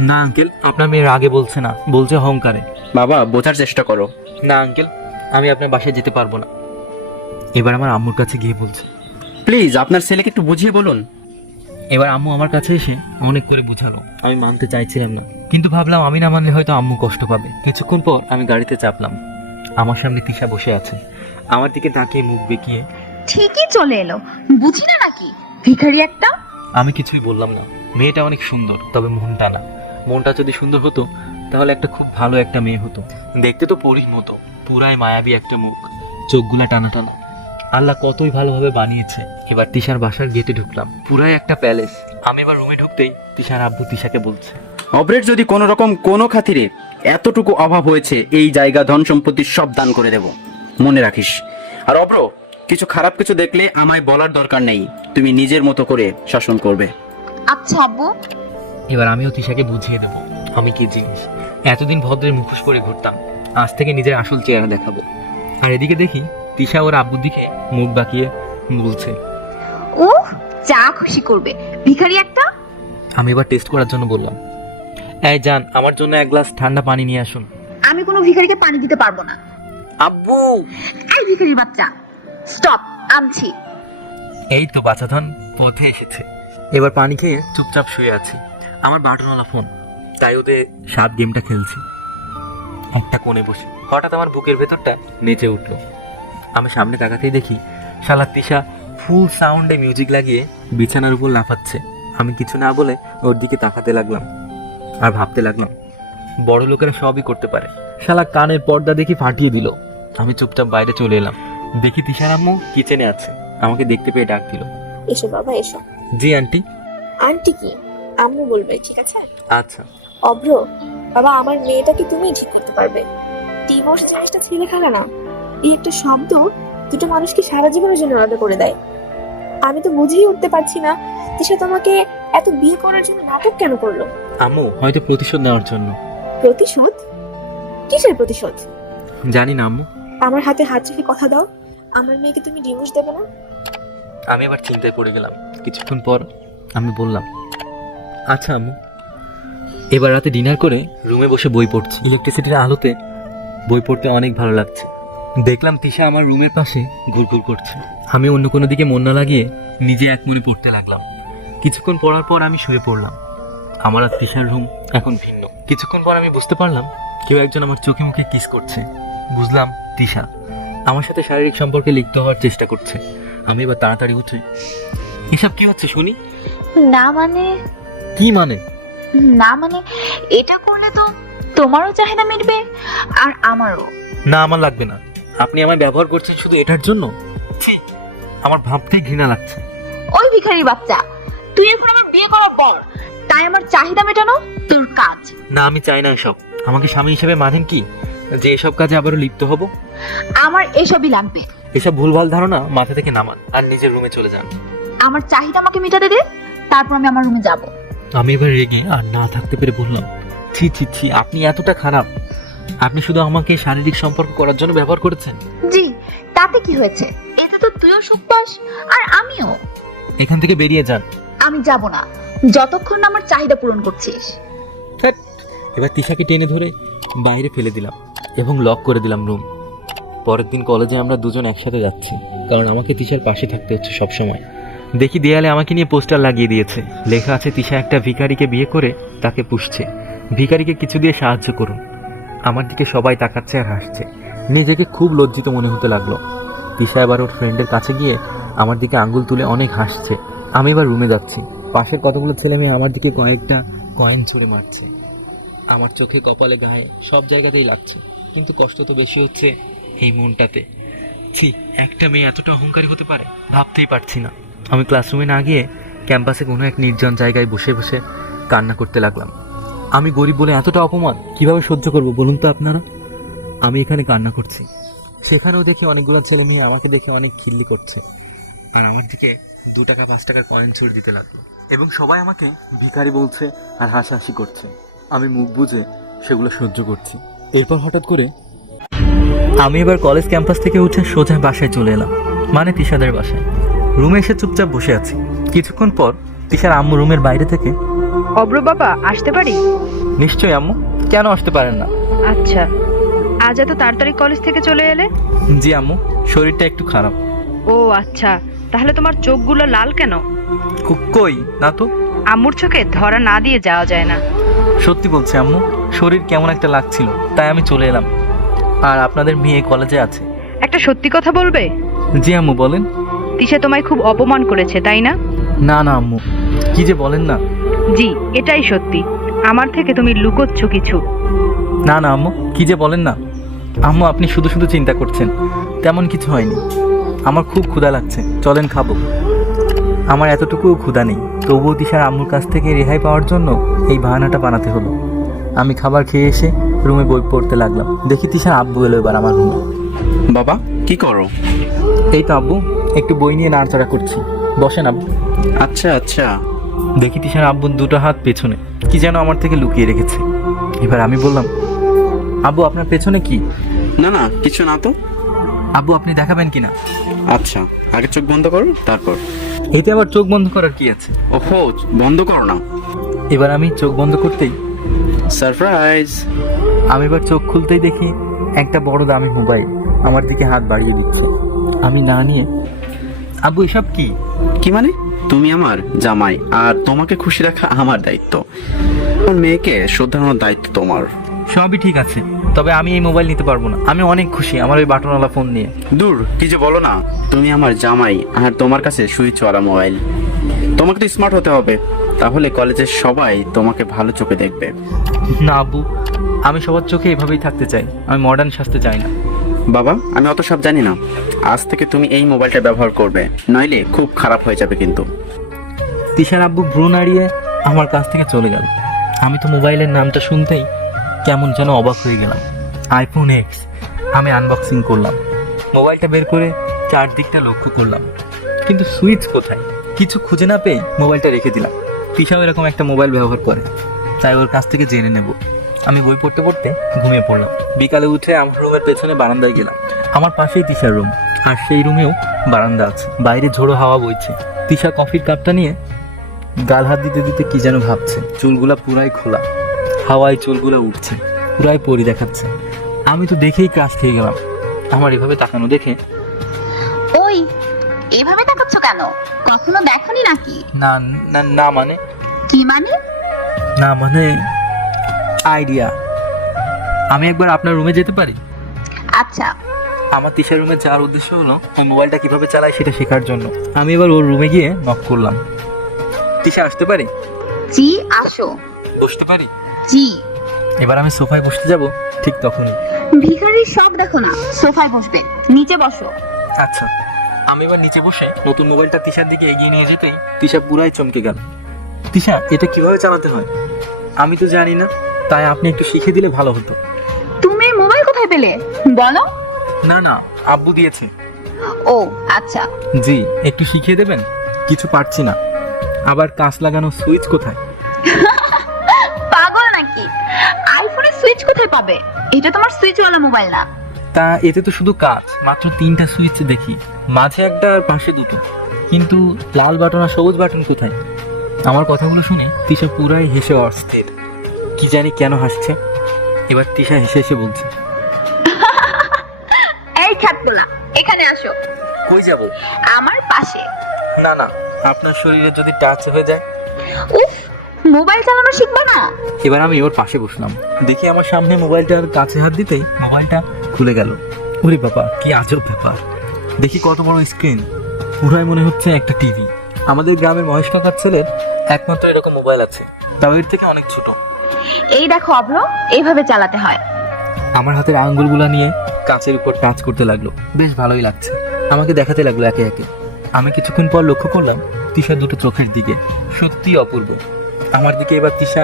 না আঙ্কেল, আপনার মেয়ে আগে বলছে না, বলছে অহংকারে। বাবা, বোঝার চেষ্টা করো। না আঙ্কেল, আমি আপনার বাসায় যেতে পারবো না। এবার আমার আম্মুর কাছে গিয়ে বলছে। প্লিজ আপনার ছেলেকে একটু বুঝিয়ে বলুন। এবার আম্মু আমার কাছে এসে অনেক করে বুঝালো। আমি মানতে চাইছিলাম না, কিন্তু ভাবলাম আমি না মানলে হয়তো আম্মু কষ্ট পাবে। কিছুক্ষণ পর আমি গাড়িতে চাপলাম। আমার সামনে তিশা বসে আছে, আমার দিকে তাকিয়ে মুখ বেঁকিয়ে। ঠিকই চলে এলো, বুঝি না নাকি ভিখারি একটা। আমি কিছুই বললাম না। মেয়েটা অনেক সুন্দর, তবে মনটা না। মনটা যদি সুন্দর হতো তাহলে একটা খুব ভালো একটা মেয়ে হতো। দেখতে তো পরীর মতো, পুরাই মায়াবী একটা মুখ, চোখগুলা টানা টানা। আল্লাহ কতই ভালোভাবে বানিয়েছে। এবার তিশার বাসার গেটে ঢুকলাম, পুরাই একটা প্যালেস। আমি এবার রুমে ঢুকতেই তিশার আব্বু তিশাকে বলছে। অব্রের যদি কোনো রকম কোনো খাতিরে এতটুকু অভাব হয়েছে, এই জায়গা ধন সম্পত্তি সব দান করে দেব, মনে রাখিস। আর অব্র, কিছু খারাপ কিছু দেখলে আমায় বলার দরকার নেই, তুমি নিজের মতো করে শাসন করবে। আচ্ছা আব্বু। এবার আমিও তিশাকে বুঝিয়ে দেবো আমি কি জিনিস। এতদিন ভদ্রের মুখোশ পরে ঘুরতাম, আজ থেকে নিজের আসল চেহারা দেখাবো। আর এদিকে দেখি তিশা ওর আব্বুর দিকে মুখ বাঁকিয়ে বলছে। ও যা খুশি করবে, ভিখারি একটা। আমি এবার টেস্ট করার জন্য বললাম, এই যান, আমার জন্য এক গ্লাস ঠান্ডা পানি নিয়ে আসুন। আমি কোনো ভিখারিকে পানি দিতে পারবো না। আব্বু! এই ভিখারির বাচ্চা, স্টপ, আনছি। এই তো বাচ্চাধন পথে এসেছে। এবার পানি খেয়ে চুপচাপ শুয়ে আছি। আমার বাটনওয়ালা ফোন, তাই ওদের 7 গেমটা খেলছি একটা কোণে বসে। হঠাৎ আমার বুকের ভেতরটা নেচে উঠলো। আমি সামনে তাকাতেই দেখি শালা তিশা ফুল সাউন্ডে মিউজিক লাগিয়ে বিছানার উপর লাফাচ্ছে। আমি কিছু না বলে ওর দিকে তাকাতে লাগলাম আর ভাবতে লাগলাম, বড় লোকেরা সবই করতে পারে। শালা কানের পর্দা দেখি ফাটিয়ে দিল। আমি চুপচাপ বাইরে চলে এলাম। দেখি তিশার আম্মু কিচেনে আছে, আমাকে দেখতে পেয়ে ডাক দিল। এসো বাবা এসো। জি আন্টি। আন্টি কি, আম্মু বলবে, ঠিক আছে? আচ্ছা। অভ্র, বাবা আমার মেয়েটাকে তুমি ঠিক করতে পারবে। ডিভোর্স জিনিসটা ছেলে খেলা না। এই একটা শব্দ দুটো মানুষকে সারা জীবনের জন্য আলাদা করে দেয়। আমি তো বুঝেই উঠতে পারছি না যে সে তোমাকে এত বিয়ে করার জন্য নাটক কেন করলো। আম্মু হয়তো প্রতিশোধ নেওয়ার জন্য। প্রতিশোধ? কিসের প্রতিশোধ? জানি না আম্মু। আমার হাতে হাত রেখে কথা দাও, আমার মেয়েকে তুমি ডিভোর্স দেবে না। আমি আবার চিন্তায় পড়ে গেলাম। কিছুক্ষণ পর আমি বললাম, আচ্ছা আম্মু। এবার রাতে ডিনার করে রুমে বসে বই পড়ছি। ইলেকট্রিসিটির আলোতে বই পড়তে অনেক ভালো লাগছে। দেখলাম তিশা আমার রুমের পাশে ঘুরঘুর করছে। আমি অন্য কোনো দিকে মন না লাগিয়ে নিজে এক মনে পড়তে লাগলাম। কিছুক্ষণ পড়ার পর আমি শুয়ে পড়লাম। আমার আর তিশার রুম এখন ভিন্ন। কিছুক্ষণ পর আমি বুঝতে পারলাম কেউ একজন আমার চোখে মুখে কিস করছে। বুঝলাম তিশা আমার সাথে শারীরিক সম্পর্কে লিপ্ত হওয়ার চেষ্টা করছে। আমি এবার তাড়াতাড়ি উঠে, এসব কি হচ্ছে শুনি? না মানে? কি মানে? না মানে এটা করলে তো তোমারও চাহিদা মিটবে আর আমারও। না, আমার লাগবে না। আপনি আমায় ব্যবহার করছেন শুধু এটার জন্য। ছি, আমার ভাবতেই ঘৃণা লাগছে। ওই ভিখারির বাচ্চা, তুই এখন আমার বিয়ে করার বর, তাই আমার চাহিদা মেটানো তোর কাজ। না, আমি চাই না এসব। আমাকে স্বামী হিসেবে মানেন কি যে এসব কাজে আবারও লিপ্ত হব? আমার এসবই লাগবে। এসব ভুলভাল ধারণা মাথা থেকে নামান আর নিজের রুমে চলে যান। আমার চাহিদা আমাকে মেটাতে দে, তারপর আমি আমার রুমে যাব। আমি এবার রেগে আর না থাকতে পেরে বললাম, ছি ছি ছি, আপনি এতটা খারাপ? আপনি শুধু আমাকে শারীরিক সম্পর্ক করার জন্য ব্যবহার করেছেন? জি, তাতে কি হয়েছে? এতে তো তুইও সুখ পাস আর আমিও। এখান থেকে বেরিয়ে যান। আমি যাব না যতক্ষণ না আমার চাহিদা পূরণ করছিস। ধ্যাৎ। এবার তিশাকে টেনে ধরে বাইরে ফেলে দিলাম এবং লক করে দিলাম রুম। পরের দিন কলেজে আমরা দুজন একসাথে যাচ্ছি, কারণ আমাকে তিশার পাশে থাকতে হচ্ছে সব সময়। দেখি দেয়ালে আমাকে নিয়ে পোস্টার লাগিয়ে দিয়েছে, লেখা আছে তিশা একটা ভিখারিকে বিয়ে করে তাকে পুষছে, ভিখারিকে কিছু দিয়ে সাহায্য করুন। আমার দিকে সবাই তাকাচ্ছে আর হাসছে। নিজেকে খুব লজ্জিত মনে হতে লাগলো। তিশা এবার ওর ফ্রেন্ডের কাছে গিয়ে আমার দিকে আঙ্গুল তুলে অনেক হাসছে। আমি এবার রুমে যাচ্ছি। পাশের কতগুলো ছেলে মেয়ে আমার দিকে কয়েকটা কয়েন ছুঁড়ে মারছে। আমার চোখে, কপালে, গায়ে সব জায়গাতেই লাগছে, কিন্তু কষ্ট তো বেশি হচ্ছে এই মনটাতে। ছি, একটা মেয়ে এতটা অহংকারী হতে পারে, ভাবতেই পারছি না। আমি ক্লাসরুমে না গিয়ে ক্যাম্পাসে কোনো এক নির্জন জায়গায় বসে বসে কান্না করতে লাগলাম। আমি গরিব বলে এতটা অপমান কিভাবে সহ্য করব বলুন তো আপনারা? আমি এখানে কান্না করছি, সেখানেও দেখি অনেকগুলো ছেলে মেয়ে আমাকে দেখে অনেক খিল্লি করছে আর আমার দিকে 2 টাকা 5 টাকার কয়েন ছুঁড়ে দিতে লাগলো, এবং সবাই আমাকে ভিখারি বলছে আর হাসাহাসি করছে। আমি মুখ বুজে সেগুলো সহ্য করছি। এরপর হঠাৎ করে আমি এবার কলেজ ক্যাম্পাস থেকে উঠে সোজা বাসায় চলে এলাম, মানে তিশাদের বাসায়। রুমে এসে চুপচাপ বসে আছি। কিছুক্ষণ পর তিশার আম্মু রুমের বাইরে থেকে, অব্র বাবা আসতে পারি? নিশ্চয়ই আম্মু, কেন আসতে পারেন না? আচ্ছা, আজ এত তাড়াতাড়ি কলেজ থেকে চলে এলে? জি আম্মু, শরীরটা একটু খারাপ। ও আচ্ছা, তাহলে তোমার চোখগুলো লাল কেন? কই না তো। আম্মুর চোখে ধরা না দিয়ে যাওয়া যায় না। সত্যি বলছি আম্মু, শরীর কেমন একটা লাগছিল, তাই আমি চলে এলাম। আর আপনাদের মেয়ে কলেজে আছে। একটা সত্যি কথা বলবে? জি আম্মু বলেন। তিশা তোমায় খুব অপমান করেছে, তাই না? না না আম্মু, কি যে বলেন না। জি, এটাই সত্যি। আমার থেকে তুমি লুকোচ্ছ কিছু। না না আম্মু, কি যে বলেন না। আম্মু আপনি শুধু শুধু চিন্তা করছেন, তেমন কিছু হয়নি। আমার খুব ক্ষুধা লাগছে, চলেন খাবো। আমার এতটুকুও ক্ষুধা নেই, তবুও তিশার আম্মুর কাছ থেকে রেহাই পাওয়ার জন্য এই বাহানাটা বানাতে হলো। আমি খাবার খেয়ে এসে রুমে বই পড়তে লাগলাম। দেখি তিশার আব্বু এলো এবার আমার রুমে। বাবা কি করো? এই তো আব্বু, একটু বই নিয়ে নাড়াচাড়া করছি। বসেন আব্বু। আচ্ছা আচ্ছা। দেখি তিশার আব্বুর দুটো হাত পেছনে, কি যেন আমার থেকে লুকিয়ে রেখেছে। এবার আমি বললাম, আব্বু আপনার পেছনে কি? না না, কিছু না তো। আব্বু আপনি দেখাবেন কিনা? আচ্ছা, আগে চোখ বন্ধ করো, তারপর। এতে আবার চোখ বন্ধ করার কি আছে? ওহো, বন্ধ করো না। এবার আমি চোখ বন্ধ করতেই সারপ্রাইজ। আমি এবার চোখ খুলতেই দেখি একটা বড় দামি মোবাইল আমার দিকে হাত বাড়িয়ে দিচ্ছে। আমি না নিয়ে, আব্বু এসব কি? কি মানে? তুমি আমার জামাই, আর তোমাকে খুশি রাখা আমার দায়িত্ব। আমার মেয়েকে শোধরানোর দায়িত্ব তোমার। সবই ঠিক আছে, তবে আমি এই মোবাইল নিতে পারবো না। আমি অনেক খুশি আমার ওই বাটনওয়ালা ফোন নিয়ে। দূর, কি যে বলো না। তুমি আমার জামাই, আর তোমার কাছে সুইচওয়ালা মোবাইল। তোমাকে তো স্মার্ট হতে হবে, তাহলে কলেজের সবাই তোমাকে ভালো চোখে দেখবে। না আব্বু, আমি সবার চোখে এভাবেই থাকতে চাই, আমি মডার্ন সাজতে চাই না। বাবা, আমি অত সব জানি না। আজ থেকে তুমি এই মোবাইলটা ব্যবহার করবে, নইলে খুব খারাপ হয়ে যাবে কিন্তু। তিশার আব্বু ভ্রু নাড়িয়ে আমার কাছ থেকে চলে গেল। আমি তো মোবাইলের নামটা শুনতেই কেমন যেন অবাক হয়ে গেলাম। IPhone x. আমি আনবক্সিং করলাম, মোবাইলটা বের করে চারদিকটা লক্ষ্য করলাম, কিন্তু সুইচ কোথায়? কিছু খুঁজে না পেয়ে মোবাইলটা রেখে দিলাম। তিশাও এরকম একটা মোবাইল ব্যবহার করে, তাই ওর কাছ থেকে জেনে নেব। আমি বই পড়তে পড়তে ঘুমিয়ে পড়লাম। বিকালে উঠে আমার রুমের পেছনে বারান্দায় গেলাম। আমার পাশেই তিশার রুম, আর সেই রুমেও বারান্দা আছে। বাইরে ঝোড়ো হাওয়া বইছে। তিশা কফির কাপটা নিয়ে গাল হাত দিতে দিতে কি যেন ভাবছে। চুলগুলা পুরাই খোলা, হাওয়ায় চুলগুলা উঠছে, পুরাই পরি দেখাচ্ছে। আমি তো দেখেই ক্রাশ খেয়ে গেলাম। আমার এভাবে তাকানো দেখে, ওই এভাবে তাকাচ্ছ কেন? কখনো দেখনি নাকি? না না না মানে, কি মানে? না মানে আইডিয়া। আমি একবার আপনার রুমে যেতে পারি? আচ্ছা। আমার তিশার রুমে যাওয়ার উদ্দেশ্য হলো ওই মোবাইলটা কিভাবে চালায় সেটা শেখার জন্য। আমি এবার ওর রুমে গিয়ে নক করলাম। তিশা আসতে পারি? জি আসো। বসতে পারি? জি। এবার আমি সোফায় বসতে যাব, ঠিক তখনই, ভিখারির সব দেখো না, সোফায় বসবে, নিচে বসো। আচ্ছা। আমি এবার নিচে বসে নতুন মোবাইলটা তিশার দিকে এগিয়ে নিয়ে যেতেই তিশা পুরাই চমকে গেল। তিশা, এটা কিভাবে চালাতে হয়? আমি তো জানি না, তাই আপনি একটু শিখে দিলে ভালো হতো। তুমি এই মোবাইল কোথায় পেলে বলো? না না, আব্বু দিয়েছে। ও আচ্ছা। জি, একটু শিখিয়ে দেবেন? কিছু পারছি না। আবার কাঁচ লাগানো সুইচ কোথায়? পাগল নাকি? আইফোনের সুইচ কোথায় পাবে? এটা তোমার সুইচওয়ালা মোবাইল না। তা এতে তো শুধু কাঁচ, মাত্র 3টা সুইচ দেখি, মাঝে একটা আর পাশে দুটো, কিন্তু লাল বাটন আর সবুজ বাটন কোথায়? আমার কথাগুলো শুনে তিশা পুরাই হেসে অস্থির। কি জানি কেন হাসছে। এবার তিশা হেসে হেসে বলছে, এই ছাত্রলা, এখানে আসো। কই যাব? আমার পাশে। না না, আপনার শরীরে যদি টাচ হয়ে যায়। উফ, মোবাইল চালানো শিখবে না? এবার আমি ওর পাশে বসলাম। দেখি আমার সামনে মোবাইলটার কাছে হাত দিতেই মোবাইলটা খুলে গেল। ওরে বাবা, কি আজব ব্যাপার! দেখি কত বড় স্ক্রিন, পুরাই মনে হচ্ছে একটা টিভি। আমাদের গ্রামের মহেশ কাকার ছেলের একমাত্র এরকম মোবাইল আছে, তাও এর থেকে অনেক ছোট। এই দেখো অভ্র, এইভাবে চালাতে হয়। আমার হাতের আঙ্গুলগুলা নিয়ে কাঁচের উপর টাচ করতে লাগলো। বেশ ভালোই লাগছে। আমাকে দেখাতে লাগলো একে একে। আমি কিছুক্ষণ পর লক্ষ্য করলাম তিশার দুটো চোখের দিকে, সত্যি অপূর্ব। আমার দিকে এবার তিশা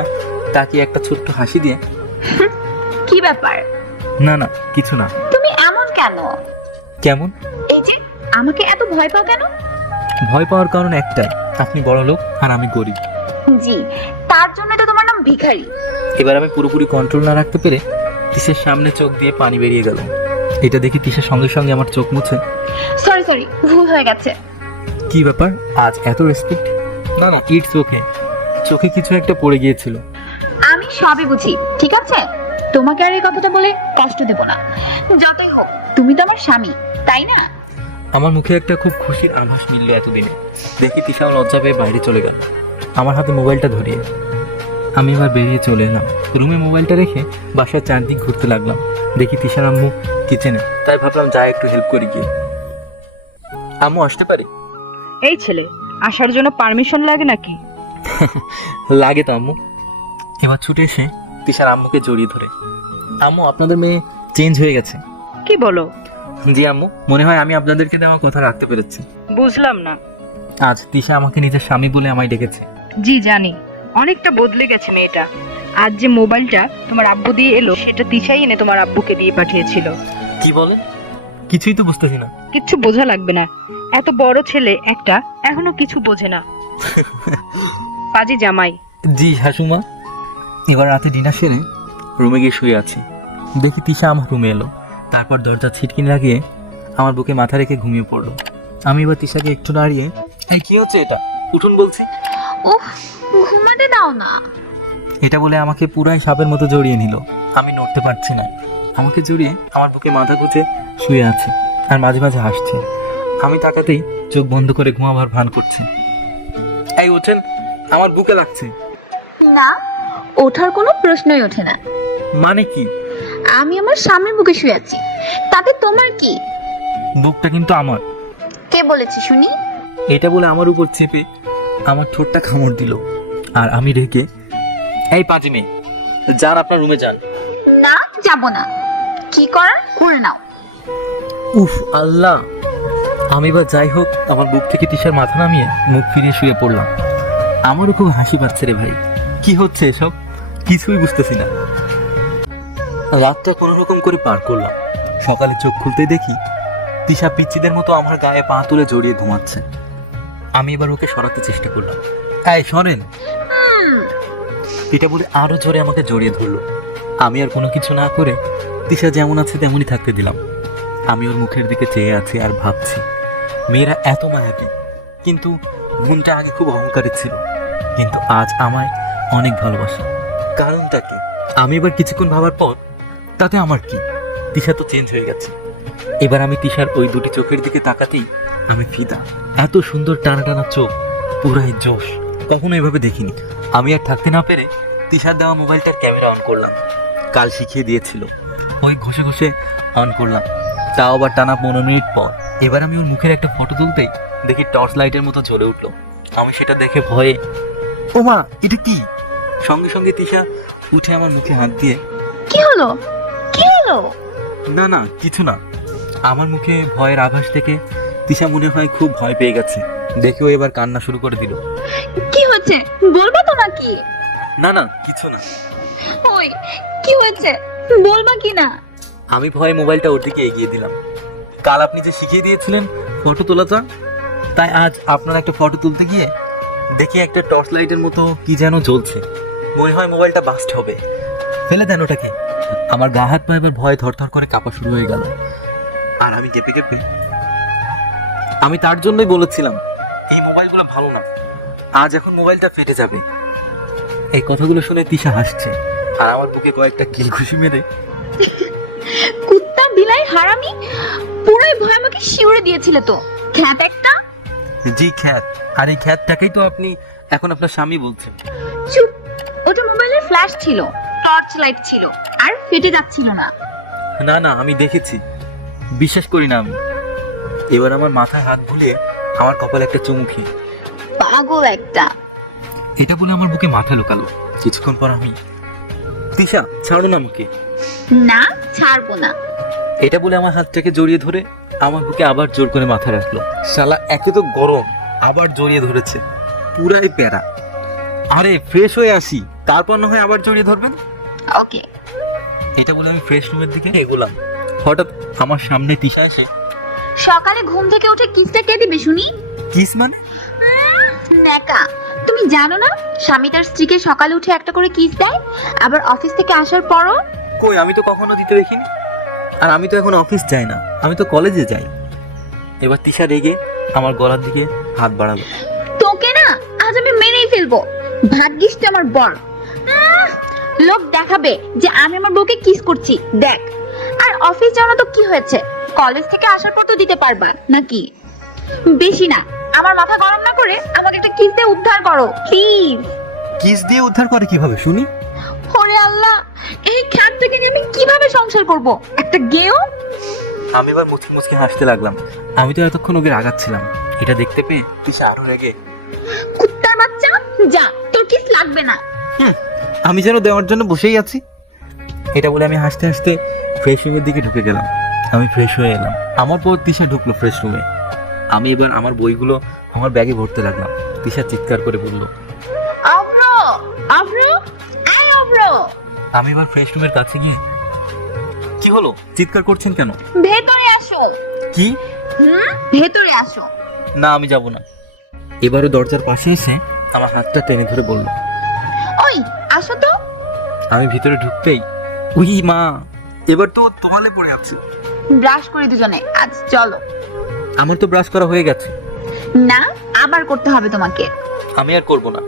তাকিয়ে একটা ছোট্ট হাসি দিয়ে, কি ব্যাপার? না না কিছু না। তুমি এমন কেন? কেমন? এই যে, আমাকে এত ভয় পাও কেন? ভয় পাওয়ার কারণ একটাই, আপনি বড় লোক আর আমি গরিব। জি, তার জন্য তো তোমার নাম নাম ভিখারি। এবার আমি পুরোপুরি কন্ট্রোল না রাখতে পেরে তিশার সামনে চোখ দিয়ে পানি বেরিয়ে গেল। এটা দেখি তিশার সঙ্গে সঙ্গে আমার চোখ মুছে, সরি ভুল হয়ে গেছে। কি ব্যাপার আজ এত রেসপেক্ট? না না, ইটস ওকে, চোখে কিছু একটা পড়ে গিয়েছিল। আমি সবই বুঝি, ঠিক আছে? তোমাকে আর এই কথাটা বলে কষ্ট দেব না। যতই হোক তুমি তো আমার স্বামী, তাই না? আমার মুখে একটা খুব খুশির আভাস মিলল এতদিনে। দেখি তিশাও লজ্জা পেয়ে বাইরে চলে গেল, আমার হাতে মোবাইলটা ধরিয়ে। আমি এবার বেরিয়ে চলে এলাম, রুমে মোবাইলটা রেখে বাসার চারদিক ঘুরতে লাগলাম। দেখি তিশার আম্মু কিচেনে, তাই ভাবলাম যাই একটু হেল্প করি গিয়ে। আম্মু আসতে পারি? এই ছেলে, আসার জন্য পারমিশন লাগে নাকি? লাগে তো আম্মু। এবার ছুটে এসে তিশার আম্মুকে জড়িয়ে ধরে, আম্মু আপনাদের মেয়ে চেঞ্জ হয়ে গেছে। কি বলো? জি আম্মু, মনে হয় আমি আপনাদেরকে দেওয়া কথা রাখতে পেরেছি। বুঝলাম না। আজ তিশা আমাকে নিজের স্বামী বলে আমায় ডেকেছে। জি জানি, অনেকটা বদলে গেছে মেয়েটা। আজ যে মোবাইলটা তোমার আব্বু দিয়ে এলো সেটা তিশাই এনে তোমার আব্বুকে দিয়ে পাঠিয়েছিল। কি বলেন? কিছুই তো বুঝতেছি না। কিচ্ছু বোঝা লাগবে না, এত বড় ছেলে একটা এখনো কিছু বোঝে না। পাজি জামাই। জি শাশুমা। এবার রাতে ডিনার সেরে রুমে গিয়ে শুয়ে আছি। দেখি তিশা আমার রুমে এলো, তারপর দরজা ছিটকিনি লাগিয়ে আমার বুকে মাথা রেখে ঘুমিয়ে পড়লো। আমি এবার তিশাকে একটু দাঁড়িয়ে, এই কি হচ্ছে এটা, উঠুন বলছি। উফ, ঘুমাতে দাও না। এটা বলে আমাকে পুরাই সাপের মতো জড়িয়ে নিল। আমি নড়তে পারছি না। আমাকে জড়িয়ে আমার বুকে মাথা গুঁজে শুয়ে আছে আর মাঝে মাঝে হাসছে। আমি তাকাতেই চোখ বন্ধ করে ঘুমাবার ভান করছে। এই ওঠেন, আমার বুকে লাগছে। না, ওঠার কোনো প্রশ্নই ওঠে না। মানে কি? আমি আমার স্বামীর বুকে শুয়ে আছি, তাতে তোমার কি? বুকটা কিন্তু আমার। কে বলেছে শুনি? এটা বলে আমার উপর চেপে আমার ঠোঁটটা কামড় দিল। আর আমি রেগে, এই পাজি মেয়ে, যান আপনার রুমে যান। না, যাব না। কি করার করে নাও। উফ আল্লাহ! আমি বা যাই হোক আমার বুক থেকে তিশার মাথা নামিয়ে মুখ ফিরিয়ে শুয়ে পড়লাম। আমারও খুব হাসি পাচ্ছে রে ভাই। কি হচ্ছে এসব? কিছুই বুঝতেছি না। রাতটা কোনো রকম করে পার করলাম। সকালে চোখ খুলতেই দেখি তিশা পিচ্চিদের মতো আমার গায়ে পা তুলে জড়িয়ে ঘুমাচ্ছে। আমি এবার ওকে সরাতে চেষ্টা করলাম। এই সরেন! এটা বলে আরো জোরে আমাকে জড়িয়ে ধরলো। আমি আর কোনো কিছু না করে তিশা যেমন আছে তেমনই থাকতে দিলাম। আমি ওর মুখের দিকে চেয়ে আছি আর ভাবছি, মেয়েরা এত মায়াবী, কিন্তু মনটা আগে খুব অহংকারী ছিল, কিন্তু আজ আমায় অনেক ভালোবাসে। কারণটা কি? আমি এবার কিছুক্ষণ ভাবার পর, তাতে আমার কি, তিশা তো চেঞ্জ হয়ে গেছে। এবার আমি তিশার ওই দুটি চোখের দিকে তাকাতেই আমি ফিদা। এত সুন্দর টানা টানা চোখ, পুরাই জোশ, কখনো এভাবে দেখিনি। আমি আর থাকতে না পেরে তিশার দেওয়া মোবাইলটার ক্যামেরা অন করলাম। কাল শিখিয়ে দিয়েছিল, ওই ঘষে ঘষে অন করলাম, তাও আবার টানা 15 মিনিট পর। এবার আমি ওর মুখের একটা ফটো তুলতেই দেখি টর্চ লাইটের মতো জ্বলে উঠলো। আমি সেটা দেখে ভয়ে, ও মা এটা কি! সঙ্গে সঙ্গে তিশা উঠে আমার মুখে হাত দিয়ে, কি হলো? কি হলো? না না কিছু না। আমার মুখে ভয়ের আভাস থেকে তিশা মনে হয় খুব ভয় পেয়ে গেছে। দেখেও এবার কান্না শুরু করে দিল। কি হয়েছে বলবা তো নাকি? না না কিছু না। ওই কি হয়েছে বলবা কি না? আমি ভয়ে মোবাইলটা ওর দিকে এগিয়ে দিলাম। কাল আপনি যে শিখিয়ে দিয়েছিলেন ফটো তোলাটা, তাই আজ আপনার একটা ফটো তুলতে গিয়ে দেখি একটা টর্চ লাইটের মতো কি যেন জ্বলছে। মনে হয় মোবাইলটা বাস্ট হবে। ফেলে দেন ওটাকে। আমার গা হাত পা এবার ভয়ে থরথর করে কাঁপা শুরু হয়ে গেল। আর আমি কেঁপে কেঁপে, আমি তার জন্যই বলেছিলাম এই মোবাইলগুলো ভালো না, আজ এখন মোবাইলটা ফেটে যাবে। এই কথাগুলো শুনে তিশা হাসছে আর আমার বুকে কয়েকটা কিল ঘুষি মেরে, কুত্তা বিলাই হারামি, পুরোই ভয় আমাকে শিউরে দিয়েছিলে তো, খ্যাত একটা। জি খ্যাত। আর এই খ্যাতটাকেই তো আপনি এখন আপনার স্বামী বলছেন। চুপ, ওটা মোবাইলের ফ্ল্যাশ ছিল, টর্চ লাইট ছিল, আর ফেটে যাচ্ছিল না। না না আমি দেখেছি, বিশ্বাস করি না আমি। এবার আমার মাথায় হাত বুলিয়ে আমার কপালে একটা চুমু খেয়ে, পাগল একটা। এটা বলে আমার বুকে মাথা লুকালো। কিছুক্ষণ পর আমি, তিশা ছাড়ো না আমাকে। না, ছাড়বো না। এটা বলে আমার হাতটাকে জড়িয়ে ধরে আমার বুকে আবার জোর করে মাথা রাখলো। শালা একে তো গরম, আবার জড়িয়ে ধরেছে, পুরাই প্যারা। আরে ফ্রেশ হয়ে আসি, তারপর না হয় আবার জড়িয়ে ধরবেন। ওকে। এটা বলে আমি ফ্রেশ রুমের দিকে এগোলাম। হঠাৎ আমার সামনে তিশা এসে, সকালে ঘুম থেকে উঠে কিসটা কে দিবে শুনি? কিস মানে? নেকা, তুমি জানো না স্বামী তার স্ত্রীকে সকালে উঠে একটা করে কিস দেয়, আবার অফিস থেকে আসার পরও? কই, আমি তো কখনো দিতে দেখিনি। আর আমি তো এখন অফিস যাই না, আমি তো কলেজে যাই। এবার তিশা রেগে আমার গলার দিকে হাত বাড়ালো। তোকে না আজ আমি মেরেই ফেলবো। ভাগ্যিস তো আমার বর। লোক দেখাবে যে আমি আমার বউকে কিস করছি, দেখ। আর অফিস যাও না তো কি হয়েছে, কলেজ থেকে আসার পর তো দিতে পারবা নাকি? বেশি না, আমার মাথা গরম না করে আমাকে একটা কিস দিয়ে উদ্ধার করো প্লিজ। কিস দিয়ে উদ্ধার করে কিভাবে শুনি? ওরে আল্লাহ, এই খ্যাত থেকে আমি কিভাবে সংসার করব? একটা গেও। আমি এবার মুচকি মুচকি হাসতে লাগলাম। আমি তো এতক্ষণ ওকে রাগাচ্ছিলাম, এটা দেখতে পেয়ে তিশা আরো রেগে। কুত্তার বাচ্চা, যা, তোর কিস লাগবে না। আমি যেন দেওয়ার জন্য বসেই আছি। এটা বলে আমি হাসতে হাসতে ফ্রেশ রুমের দিকে ঢুকে গেলাম। আমি ফ্রেশ হয়ে এলাম, আমার পর তিশা ঢুকলো ফ্রেশ রুমে। আমি এবার আমার বইগুলো আমার ব্যাগে ভরতে লাগলাম। তিশা চিৎকার করে বলল, অভ্র, অভ্র, এই অভ্র। আমি এবার ফ্রেশ রুমের কাছে গিয়ে, কি হলো, চিৎকার করছেন কেন? ভেতরে আসো। কি? ভেতরে আসো। না, আমি যাব না। এবারও দরজার পাশে এসে আমার হাতটা টেনে ধরে বলল, ওই আসো তো। আমি ভিতরে ঢুকতেই, উই মা, এবার তো তোয়ালে পড়ে আছে। ব্রাশ করে দুজনে, আজ চলো। আমার তো ব্রাশ করা হয়ে গেছে। না, আবার করতে হবে তোমাকে। আমি আর করব না।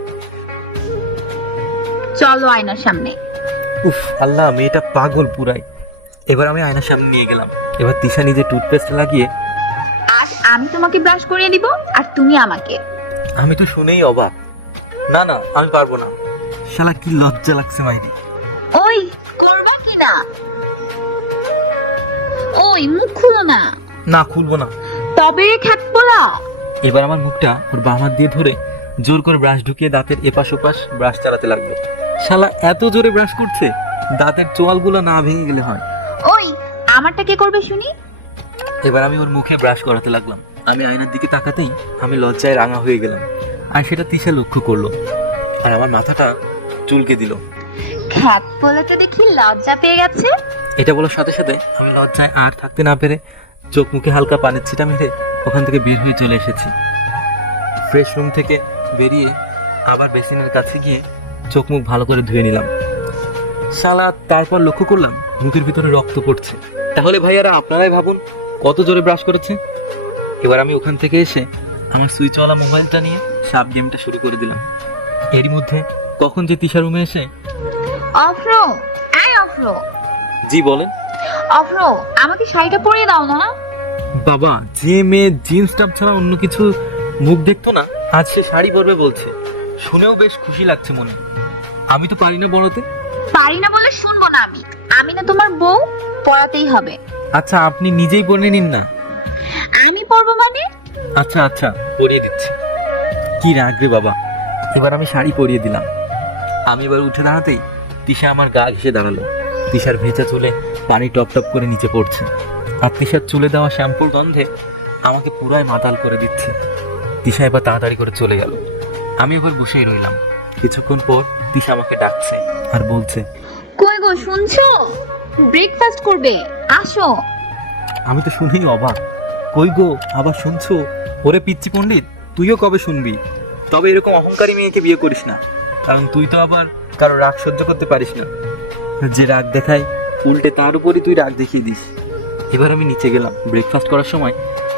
চলো আয়নার সামনে। উফ আল্লাহ, মেয়েটা পাগল পুরাই। এবার আমি আয়নার সামনে নিয়ে গেলাম। এবার তিশা নিজে টুথপেস্ট লাগিয়ে, আজ আমি তোমাকে ব্রাশ করিয়ে দিব আর তুমি আমাকে। আমি তো শুনেই অবাক। না না, আমি পারবো না। শালা কি লজ্জা লাগছে মাইরি। ওই করবা কি না? ওই মুখ খুলো না। না, খুলবো না। তবে খ্যাত বলা। এবার আমার মুখটা ওর বাম হাত দিয়ে ধরে জোর করে ব্রাশ ঢুকিয়ে দাঁতের এপাশ ওপাশ ব্রাশ চালাতে লাগলো। শালা এত জোরে ব্রাশ করছে, দাঁতের চোয়ালগুলো না ভেঙে গেলে হয়। ওই আমারটা কে করবে শুনি? এবার আমি ওর মুখে ব্রাশ করাতে লাগলাম। আমি আয়নার দিকে তাকাতেই আমি লজ্জায় রাঙা হয়ে গেলাম। আর সেটা তিশা লক্ষ্য করলো, আর আমার মাথাটা চুলকে দিল। খ্যাত বলাটা দেখি লজ্জা পেয়ে গেছে। এটা বলার সাথে সাথে আমি লজ্জায় আর থাকতে না পেরে চোখ মুখে হালকা পানির ছিটা মেরে ওখান থেকে বের হয়ে চলে এসেছি। ফ্রেশ রুম থেকে বেরিয়ে আবার বেসিনের কাছে গিয়ে চোখ মুখ ভালো করে ধুয়ে নিলাম। শালা, তারপর লক্ষ্য করলাম মুখের ভিতরে রক্ত পড়ছে। তাহলে ভাইয়ারা আপনারাই ভাবুন কত জোরে ব্রাশ করেছে। এবার আমি ওখান থেকে এসে আমার সুইচওয়ালা মোবাইলটা নিয়ে সাপ গেমটা শুরু করে দিলাম। এরই মধ্যে কখন যে তিশা রুমে এসে, অভ্র, এই অভ্র, জি বলেন। অভ্র, আমাকে শাড়িটা পরিয়ে দাও না। বাবা, যে মেয়ে জিন্স টপ ছাড়া অন্য কিছু মুখ দেখতো না, আজ সে শাড়ি পরবে বলছে। শুনেও বেশ খুশি লাগছে মনে। আমি তো পারি না বড়তে। পারি না বলে শুনবো না আমি। আমি না তোমার বউ, পরাতেই হবে। আচ্ছা, আপনি নিজেই পরে নিন না। আমি পরবো মানে? আচ্ছা আচ্ছা, পরিয়ে দিচ্ছি। কি রাগ রে বাবা। এবার আমি শাড়ি পরিয়ে দিলাম। আমি এবার উঠে দাঁড়াতেই তিশা আমার গা ঘেঁষে দাঁড়ালো। তিশার ভেজা চুলে পানি টপ টপ করে নিচে পড়ছে, আর তিশার চুলে দেওয়া শ্যাম্পুর গন্ধে আমাকে পুরাই মাতাল করে দিচ্ছে। তিশা এবার তাড়াতাড়ি করে চলে গেল। আমি এবার বসেই রইলাম। কিছুক্ষণ পর তিশা আমাকে ডাকছে আর বলছে, কই গো, শুনছো? ব্রেকফাস্ট করবে, আসো। আমি তো শুনেই অবাক। কই গো, আবার শুনছো? ওরে পিচ্চি পণ্ডিত, তুইও কবে শুনবি? তবে এরকম অহংকারী মেয়েকে বিয়ে করিস না, কারণ তুই তো আবার কারো রাগ সহ্য করতে পারিস না। যে রাগ দেখায় উল্টে তার উপরই তুই রাগ দেখিয়ে দিস। এবার আমি নিচে গেলাম। ব্রেকফাস্ট করার সময়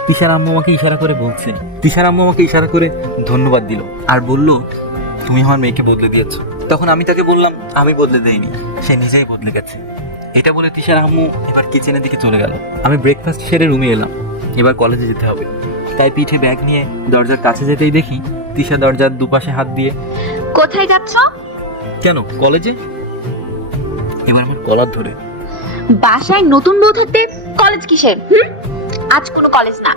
তিশার আম্মু আমাকে ইশারা করে বলছে, তিশার আম্মু আমাকে ইশারা করে ধন্যবাদ দিল আর বলল, তুমি আমার মেয়েকে বদলে দিয়েছো। তখন আমি তাকে বললাম, আমি বদলে দেইনি, সে নিজেই বদলে গেছে। এটা বলে তিশার আম্মু এবার কিচেনের দিকে চলে গেল। আমি ব্রেকফাস্ট সেরে রুমে এলাম। এবার কলেজে যেতে হবে, তাই পিঠে ব্যাগ নিয়ে দরজার কাছে যেতেই দেখি তিশা দরজার দুপাশে হাত দিয়ে, কোথায় যাচ্ছ? কেন, কলেজে। এবার আমার কলার ধরে, বাসায় নতুন বউ থাকতে কলেজ কিসের? আজ কোনো কলেজ না।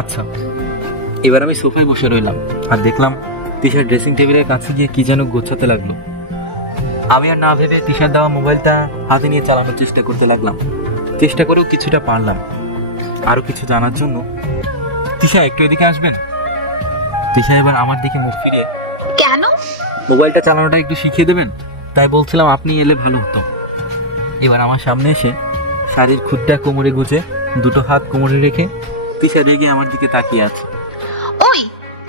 আচ্ছা। এবার আমি সোফায় বসে রইলাম আর দেখলাম তিশার ড্রেসিং টেবিলের কাছে গিয়ে কি যেন গোছাতে লাগলো। আমি আর না ভেবে তিশার দেওয়া মোবাইলটা হাতে নিয়ে চালানোর চেষ্টা করতে লাগলাম। চেষ্টা করেও কিছুটা পারলাম। আরো কিছু জানার জন্য, তিশা একটু এদিকে আসবেন। তিশা এবার আমার দিকে মুখ ফিরে, কেন? মোবাইলটা চালানোটা একটু শিখিয়ে দেবেন, তাই বলছিলাম আপনি এলে ভালো হতো। এবার আমার সামনে এসে শাড়ির খুঁটটা কোমরে গুজে দুটো হাত কোমরে রেখে তিশা রেগে আমার দিকে তাকিয়ে আছে। ওই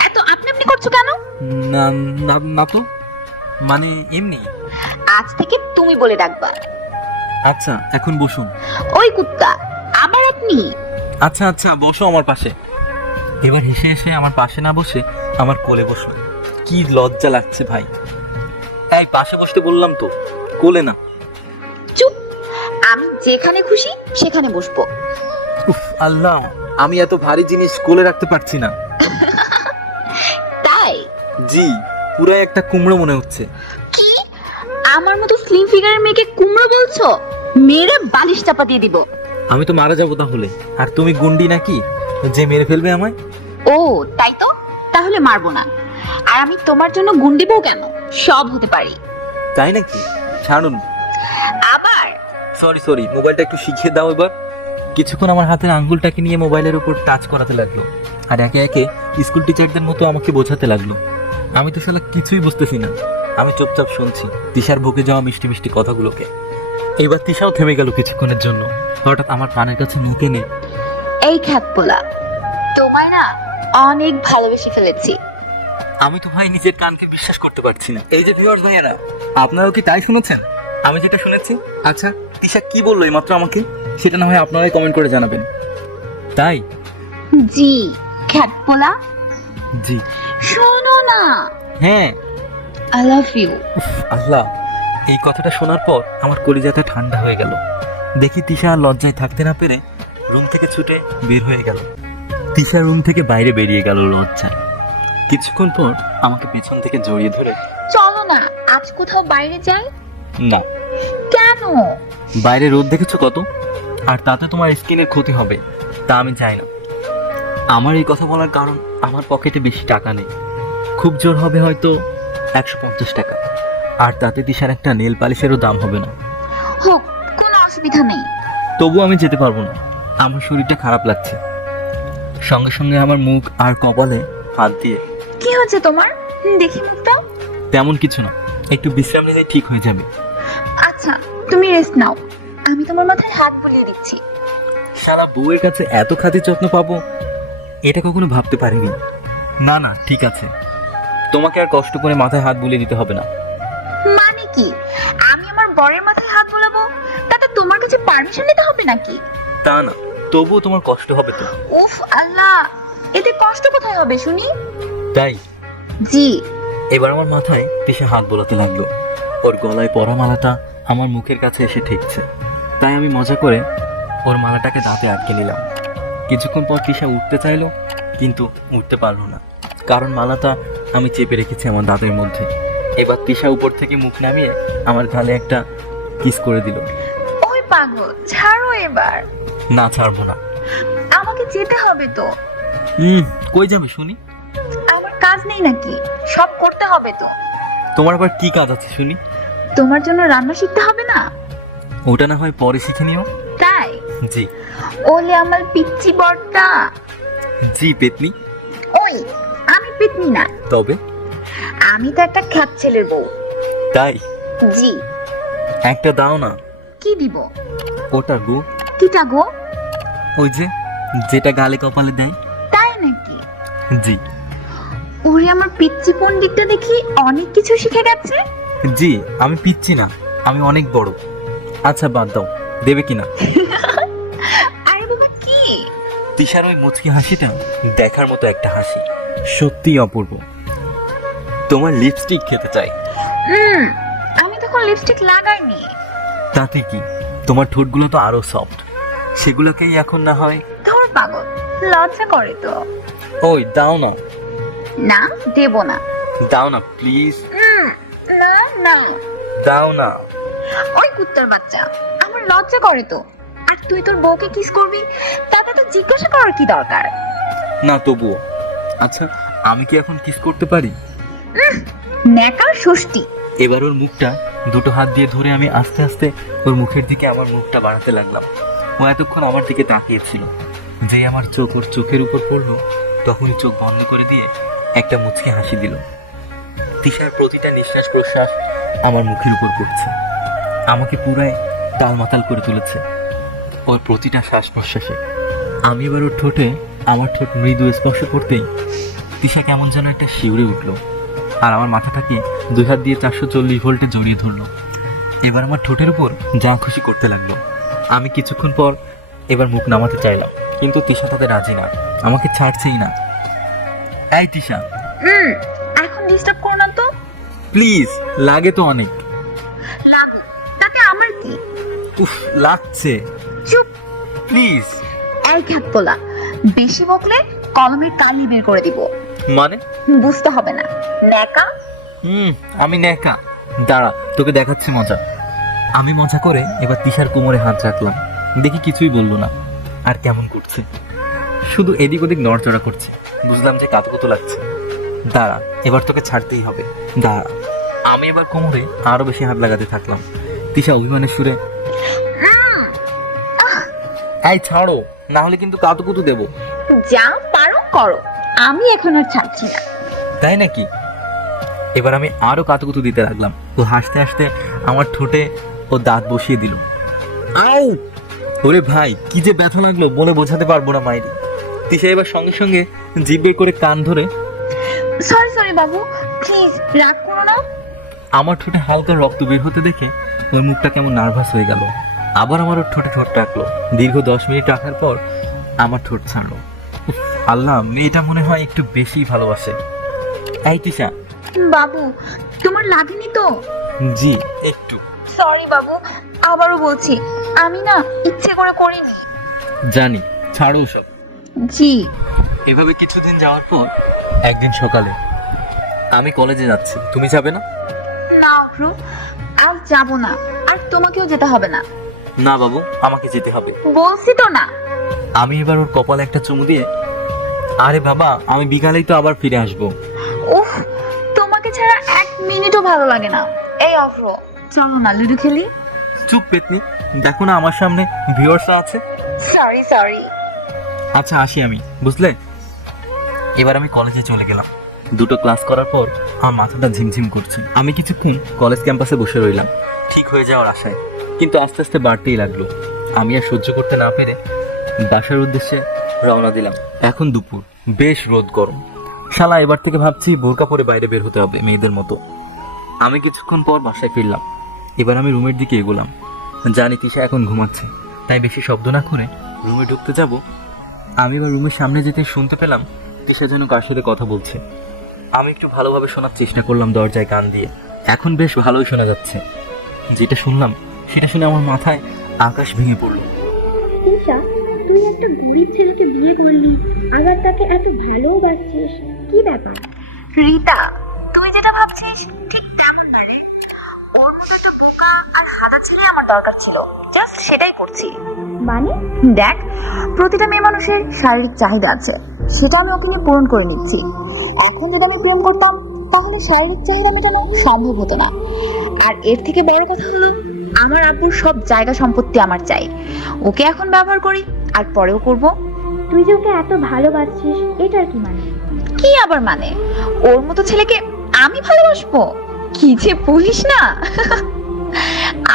এত আপনি আপনি করছো কেন? না না না তো, মানে এমনি। আজ থেকে তুমি বলে ডাকবা। আচ্ছা এখন বসুন। ওই কুত্তা, আবার আপনি? আচ্ছা আচ্ছা বসো আমার পাশে। এবার হেসে হেসে আমার পাশে না বসে আমার কোলে বসলো। কি লজ্জা লাগছে ভাই। এই পাশে বসতে বললাম তো, কোলে না। চুপ, আমি যেখানে খুশি সেখানে বসবো। উফ আল্লাহ, আমি এত ভারী জিনিস কোলে রাখতে পারছি না। তাই? জি, পুরো একটা কুমড়ো মনে হচ্ছে। কি? আমার মতো স্লিম ফিগারের মেয়েকে কুমড়ো বলছো? মেয়েরা বালিশ চাপা দিয়ে দিব। আমি তো মারা যাবো তাহলে। আর তুমি গুন্ডি নাকি যে মেরে ফেলবে আমায়? ও তাই তো, তাহলে মারবো না। আর আমি তোমার জন্য গুন্ডি বউ কেন, সব হতে পারি। তাই নাকি? ছাড়ুন। আবার সরি সরি, মোবাইলটা একটু শিখিয়ে দাও এবার। কিছুক্ষণ আমার হাতের আঙ্গুলটাকে নিয়ে মোবাইলের উপর টাচ করাতে লাগলো, আর একে একে স্কুল টিচারদের মতো আমাকে বোঝাতে লাগলো। আমি তো শালা কিছুই বুঝতেছি না। আমি চুপচাপ শুনছি তিশার বুকে যাওয়া মিষ্টি মিষ্টি কথাগুলোকে। এইবার তিশাও থেমে গেল কিছুক্ষণের জন্য। হঠাৎ আমার কানের কাছে মুখ এনে, এই খ্যাতপোলা, তোমায় না অনেক ভালোবেসে ফেলেছি। আমি তো ভাই নিজের কানকে বিশ্বাস করতে পারছি না। এই যে ভিউয়ার্স ভাইয়ারা, আপনারাও কি তাই শুনেছেন আমি যেটা শুনেছি? আচ্ছা তিশা কি বললো এইমাত্র আমাকে, সেটা না হয় আপনারাই কমেন্ট করে জানাবেন। তাই? জি খ্যাতপোলা, জি। শোনো না, হ্যাঁ। I love you. আল্লাহ, এই কথাটা শোনার পর আমার কলিজাটা ঠান্ডা হয়ে গেল। দেখি তিশা আর লজ্জায় থাকতে না পেরে রুম থেকে ছুটে বের হয়ে গেল। তিশা রুম থেকে বাইরে বেরিয়ে গেল লজ্জায়। কিছুক্ষণ পর আমাকে পেছন থেকে জড়িয়ে ধরে, চলো না আজ কোথাও বাইরে যাই। না। কেন? বাইরে রোদ দেখেছো কত, আর তাতে তোমার স্কিনের ক্ষতি হবে, তা আমি চাই না। আমার এই কথা বলার কারণ, আমার পকেটে বেশি টাকা নেই। খুব জোর হবে হয়তো 150 টাকা, আর তাতে তিশার একটা নেল পালিশেরও দাম হবে না। হোক, কোনো অসুবিধা নেই। তবু আমি যেতে পারবো না, আমার শরীরটা খারাপ লাগছে। সঙ্গে সঙ্গে আমার মুখ আর কপালে হাত দিয়ে, কি হচ্ছে তোমার? দেখি মুখটা। তেমন কিছু না, একটু বিশ্রাম নিলে ঠিক হয়ে যাবে। আচ্ছা তুমি রেস্ট নাও, আমি তোমার মাথায় হাত বুলিয়ে দিচ্ছি। সারা বউয়ের কাছে এত খাতির যত্ন পাবো, এটা কখনো ভাবতে পারিনি। না না ঠিক আছে, তোমাকে আর কষ্ট করে মাথায় হাত বুলিয়ে দিতে হবে না। মানে কি, আমি আমার বরের মাথায় হাত বুলাবো? তাতে তোমার কাছে পারমিশন নিতে হবে নাকি? তা না, তবুও তোমার কষ্ট হবে তো। উফ আল্লাহ, এতে কষ্ট কোথায় হবে শুনি? তাই? জি। এবার আমার মাথায় তিশা হাত বোলাতে লাগলো। ওর গলায় পরা মালাটা আমার মুখের কাছে এসে ঠেকছে, তাই আমি মজা করে ওর মালাটাকে দাঁতে আটকে নিলাম। কিছুক্ষণ পর তিশা উঠতে চাইলো, কিন্তু উঠতে পারলো না, কারণ মালাটা আমি চেপে রেখেছি আমার দাঁতের মধ্যে। এবার তিশা উপর থেকে মুখ নামিয়ে আমার গালে একটা কিস করে দিল। ওই পাগল, ছাড়ো এবার। না ছাড়বো না। আমাকে যেতে হবে তো। কই যাবে শুনি? আমার কাজ নেই নাকি? সব করতে হবে তো। তোমার আবার কি কাজ আছে শুনি? তোমার জন্য রান্না শিখতে হবে না? ওটা না হয় পরে শিখে নিও। তাই? জি। ওলে আমার পিচ্চি বড়টা। জি পেতনি। ওই, আমি পেতনি না। তবে? আমি তো একটা খ্যাত ছেলের বউ। তাই? জি। একটা দাও না। কি দিব? ওটা গো। কিটা গো? ওই যে, যেটা গালে কপালে দেয়। তাই নাকি? জি। ওরে আমার পিচ্চি পণ্ডিতটা দেখি অনেক কিছু শিখে গেছে। জি, আমি পিচ্ছি না, আমি অনেক বড়। আচ্ছা বাদ দাও, দেবে কিনা? আরে বাবা কি? তিশার ওই মুচকি হাসিটা দেখার মতো একটা হাসি, সত্যিই অপূর্ব। তোমার লিপস্টিক খেতে চাই। আমি তখন লিপস্টিক লাগাইনি। তাতে কি, তোমার ঠোঁটগুলো তো আরো সফট, সেগুলোকেই এখন না হয়। ধর পাগল, লজ্জা করে তো। ওই দাও না। না, দেব না। দাও না প্লিজ। না না, দাও না। ওই কুত্তার বাচ্চা, আমার লজ্জা করে তো। আর তুই তোর বউকে কিস করবি, তাতে তো জিজ্ঞাসা করার কি দরকার? না তবুও। আচ্ছা আমি কি এখন কিস করতে পারি? নেকার ষষ্ঠী। এবার ওর মুখটা দুটো হাত দিয়ে ধরে আমি আস্তে আস্তে ওর মুখের দিকে আমার মুখটা বাড়াতে লাগলাম। ও এতক্ষণ আমার দিকে তাকিয়েছিল, যে আমার চোখ ওর চোখের উপর পড়লো, তখনই চোখ বন্ধ করে দিয়ে একটা মুচকি হাসি দিল। তিশার প্রতিটা নিঃশ্বাস প্রশ্বাস আমার মুখের উপর পড়ছে, আমাকে পুরাই টালমাতাল করে তুলেছে ওর প্রতিটা শ্বাস প্রশ্বাসে। আমি এবার ওর ঠোঁটে আমার ঠোঁট মৃদু স্পর্শ করতেই তিশা কেমন যেন একটা শিউরে উঠলো। আর আমার মাথাটাকে 2 হাত দিয়ে 440 ভোল্টে জড়িয়ে ধরলো। এবার আমার ঠোঁটের উপর যা খুশি করতে লাগলো। আমি কিছুক্ষণ পর এবার মুখ নামাতে চাইলাম, কিন্তু তিশা তাতে রাজি না, আমাকে ছাড়ছেই না। এই তিশা, এখন ডিস্টার্ব করো না তো। প্লিজ, লাগে তো অনেক। লাগু, তাতে আমার কি? উফ, লাগছে। চুপ। প্লিজ। এই খ্যাত পোলা, বেশি বকলে কলমের কালি বের করে দিব। মানে? বুঝতে হবে না, ন্যাকা। আমি ন্যাকা? দাঁড়া, তোকে দেখাচ্ছি মজা। আমি মজা করে এবার তিশার কোমরে হাত রাখলাম, দেখি কিছুই বললো না। আর কেমন করছে, শুধু এদিক ওদিক নড়চড়া করছে। বুঝলাম যে কাতকুতো লাগছে। দাঁড়া, এবার তোকে ছাড়তেই হবে, দাঁড়া। আমি এবার কোমরে আরো বেশি হাত লাগাতে থাকলাম। তিশা অভিমানের সুরে, এই ছাড়ো, না হলে কিন্তু কাতকুতো দেবো। যা পারো করো, আমি এখন আর ছাড়ছি না। তাই নাকি? এবার আমি আরো কাতুকুতু দিতে লাগলাম। তো হাসতে হাসতে আমার ঠোঁটে ও দাঁত বসিয়ে দিল। আউ! ওরে ভাই, কি যে ব্যথা লাগলো বলে বোঝাতে পারবো না মাইরি। তিশা এবার সঙ্গে সঙ্গে জিভ বের করে কান ধরে, সরি সরি বাবু, প্লিজ রাগ করো না। আমার ঠোঁটে হালকা রক্ত বের হতে দেখে ওর মুখটা কেমন নার্ভাস হয়ে গেল। আবার আমার ওর ঠোঁটে ঠোঁট রাখলো। দীর্ঘ 10 মিনিট রাখার পর আমার ঠোঁট ছাড়লো। উফ, আল্লাহ, মেয়েটা মনে হয় একটু বেশি ভালোবাসে। এই তিশা। বাবু, তোমার লাগেনি তো? জি, একটু। সরি বাবু, আবারও বলছি, আমি না ইচ্ছে করে করিনি। জানি, ছাড়ো সব। জি। এভাবে কিছুদিন যাওয়ার পর একদিন সকালে আমি কলেজে যাচ্ছি, তুমি যাবে না? না অভ্র, আর যাব না, আর তোমাকেও যেতে হবে না। না বাবু, আমাকে যেতে হবে। বলছি তো না। আমি এবার ওর কপালে একটা চুমু দিয়ে, আরে বাবা, আমি বিকালেই তো আবার ফিরে আসবো। উফ, তোমাকে ছাড়া 1 মিনিটও ভালো লাগে না। এই অভ্র, চলো না লুডো খেলি। চুপ পেতনি, দেখো না আমার সামনে ভিউয়ার্সরা আছে। Sorry sorry. আচ্ছা, আসি আমি, বুঝলে? এবার আমি কলেজে চলে গেলাম। 2টো ক্লাস করার পর আমার মাথাটা ঝিমঝিম করছে। আমি কিছুক্ষণ কলেজ ক্যাম্পাসে বসে রইলাম, ঠিক হয়ে যাওয়ার আশায়। কিন্তু আস্তে আস্তে বাড়তেই লাগলো। আমি আর সহ্য করতে না পেরে বাসার উদ্দেশ্যে রওনা দিলাম। এখন দুপুর, বেশ রোদ গরম। শালা, এবার থেকে ভাবছি বোরকা পরে বাইরে বের হতে হবে মেয়েদের মতো। আমি কিছুক্ষণ পর বাসায় ফিরলাম। এবার আমি রুমের দিকে এগোলাম। জানি তিশা এখন ঘুমাচ্ছে, তাই বেশি শব্দ না করে রুমে ঢুকতে যাব। আমি এবার রুমের সামনে যেতে শুনতে পেলাম তিশা যেন কার সাথে কথা বলছে। আমি একটু ভালোভাবে শোনার চেষ্টা করলাম দরজায় কান দিয়ে। এখন বেশ ভালোই শোনা যাচ্ছে। যেটা শুনলাম সেটা শুনে আমার মাথায় আকাশ ভেঙে পড়লো। তিশা, তুই একটা গরিব ছেলেকে বিয়ে করলি, আবার তাকে এত ভালোবাসছিস, কি ব্যাপার? রিতা, তুই যেটা ভাবছিস ঠিক তেমন না রে। ওর মতো একটা বোকা আর হাদা ছেলে আমার দরকার ছিল, জাস্ট সেটাই করছি। মানে? দেখ, প্রতিটা মেয়ে মানুষের শারীরিক চাহিদা আছে, সেটা আমি ওকে নিয়ে পূরণ করে নিচ্ছি। এখন যদি আমি পূরণ করতাম তাহলে শারীরিক চাহিদা মেটানো সম্ভব হতো না। আর এর থেকে বড় কথা হলো, আমার আব্বুর সব জায়গা সম্পত্তি আমার চাই। ওকে এখন ব্যবহার করি, আর পরেও করব। তুই যে ওকে এত ভালোবাসছিস, এটার কি মানে? কি আবার মানে? ওর মতো ছেলেকে আমি ভালোবাসবো? কি যে বলিস না।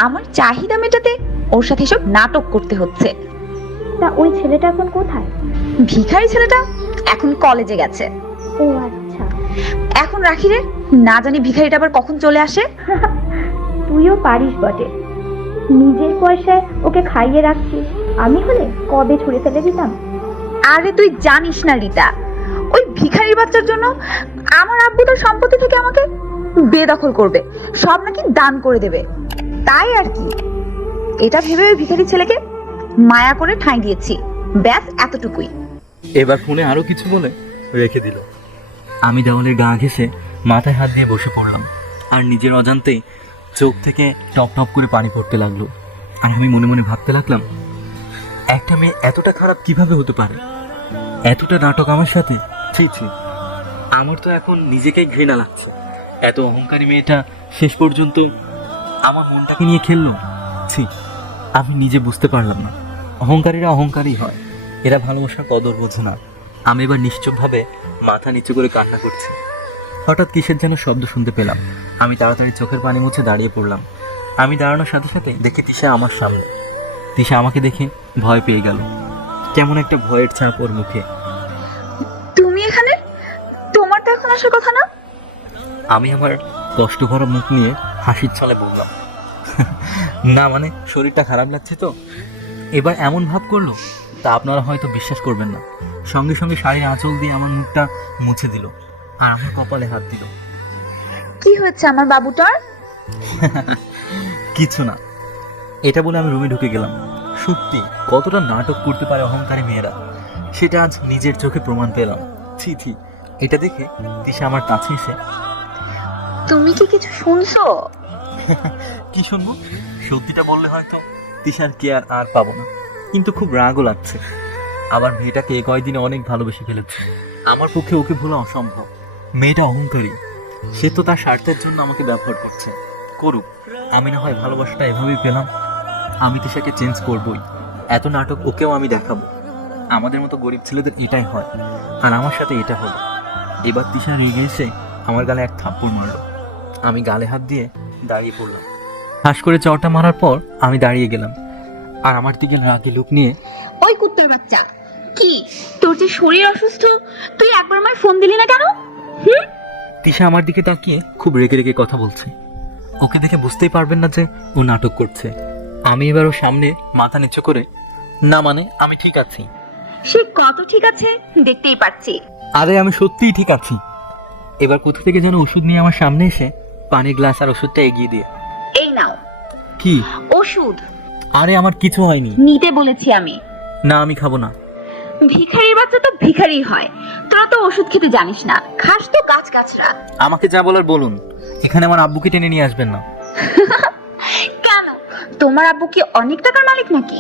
আমার চাহিদা মেটাতে ওর সাথে সব নাটক করতে হচ্ছে। তা ওই ছেলেটা এখন কোথায়? ভিখারি ছেলেটা এখন কলেজে গেছে। ও আচ্ছা। এখন রাখি রে, না জানি ভিখারিটা আবার কখন চলে আসে। তুইও পারিস বটে, নিজের পয়সায় ওকে খাইয়ে রাখছিস। আমি হলে কবে ছুঁড়ে ফেলে দিতাম। আরে তুই জানিস না রিতা, ওই ভিখারির বাচ্চার জন্য আমার আব্বু তার সম্পত্তি থেকে আমাকে বেদখল করবে, সব নাকি দান করে দেবে। তাই আর কি, এটা ভেবে ওই ভিখারি ছেলেকে মায়া করে ঠাঁই দিয়েছি, ব্যাস এতটুকুই। এবার ফোনে আরো কিছু বলে রেখে দিল। আমি দেওয়ালের গা ঘেঁষে মাথায় হাত দিয়ে বসে পড়লাম। আর নিজের অজান্তেই চোখ থেকে টপ টপ করে পানি পড়তে লাগলো। আর আমি মনে মনে ভাবতে লাগলাম, একটা মেয়ে এতটা খারাপ কিভাবে হতে পারে? এতটা নাটক আমার সাথে। ছি ছি, আমার তো এখন নিজেকেই ঘৃণা লাগছে। এত অহংকারী মেয়েটা শেষ পর্যন্ত আমার মনটাকে নিয়ে খেললো। ছি, আমি নিজে বুঝতে পারলাম না। অহংকারীরা অহংকারী হয়, এরা ভালোবাসার কদর বোঝে না। আমি এবার নিশ্চুপভাবে মাথা নিচু করে কান্না করছি। হঠাৎ কিসের যেন শব্দ শুনতে পেলাম। আমি তাড়াতাড়ি চোখের পানি মুছে দাঁড়িয়ে পড়লাম। আমি দাঁড়ানোর সাথে সাথে দেখি তিশা আমার সামনে। তিশা আমাকে দেখে ভয় পেয়ে গেল। কেমন একটা ভয়ের ছাপ ওর মুখে। তুমি এখানে? তোমার তো এখন আসার কথা না। আমি আমার কষ্ট ভরা মুখ নিয়ে হাসির ছলে বললাম, না মানে শরীরটা খারাপ লাগছে তো। এবার এমন ভাব করলো তা আপনারা হয়তো বিশ্বাস করবেন না। সঙ্গে সঙ্গে শাড়ির আঁচল দিয়ে আমার মুখটা মুছে দিল আর আমার কপালে হাত দিল। কি হয়েছে আমার বাবুটার? কিছু না, এটা বলে আমি রুমে ঢুকে গেলাম। সত্যি কতটা নাটক করতে পারে অহংকারী মেয়েরা, সেটা আজ নিজের চোখে প্রমাণ পেলাম। ছি ছি, এটা দেখে দিশা আমার কাছে এসে, তুমি কি কিছু শুনছো? কি শুনবো? সত্যিটা বললে হয়তো দিশার কেয়ার আর পাবো না, কিন্তু খুব রাগও লাগছে। আবার মেয়েটাকে এ কয়দিনে অনেক ভালোবেসে ফেলেছে, আমার পক্ষে ওকে ভোলা অসম্ভব। মেয়েটা অহংকারী, সে তো তার স্বার্থের জন্য আমাকে ব্যবহার করছে। করুক, আমি না হয় ভালোবাসাটা এভাবেই পেলাম। আমি দিশাকে চেঞ্জ করবই, এত নাটক ওকেও আমি দেখাবো। আমাদের মতো গরিব ছেলেদের এটাই হয়, আর আমার সাথে এটা হলো। এবার দিশা রেগে এসে আমার গালে এক থাপ্পড় মারলো। আমি গালে হাত দিয়ে দাঁড়িয়ে পড়লাম। হাস করে চড়টা মারার পর আমি দাঁড়িয়ে গেলাম, আর আমার দিকে রাগি লুক নিয়ে, ওই কুত্তার বাচ্চা, কি তোর যে শরীর অসুস্থ, তুই একবার আমায় ফোন দিলি না কেন? তিশা আমার দিকে তাকিয়ে খুব রেগে রেগে কথা বলছে। ওকে দেখে বুঝতেই পারবেন না যে ও নাটক করছে। আমি এবার ওর সামনে মাথা নিচু করে, না মানে আমি ঠিক আছি। সে কত ঠিক আছে দেখতেই পাচ্ছি। আরে আমি সত্যিই ঠিক আছি। এবার কোথা থেকে যেন ওষুধ নিয়ে আমার সামনে এসে পানির গ্লাস আর ওষুধটা এগিয়ে দিয়ে, এই নাও কি ওষুধ। আরে আমার কিছু হয়নি। নিতে বলেছি আমি। না আমি খাবো না। ভিখারির বাচ্চা তো ভিখারি হয়, তোরা তো ওষুধ খেতে জানিস না, খাস তো গাছ গাছরা। আমাকে যা বলার বলুন, এখানে আমার আব্বুকে টেনে নিয়ে আসবেন না। কেন, তোমার আব্বু কি অনেক টাকার মালিক নাকি?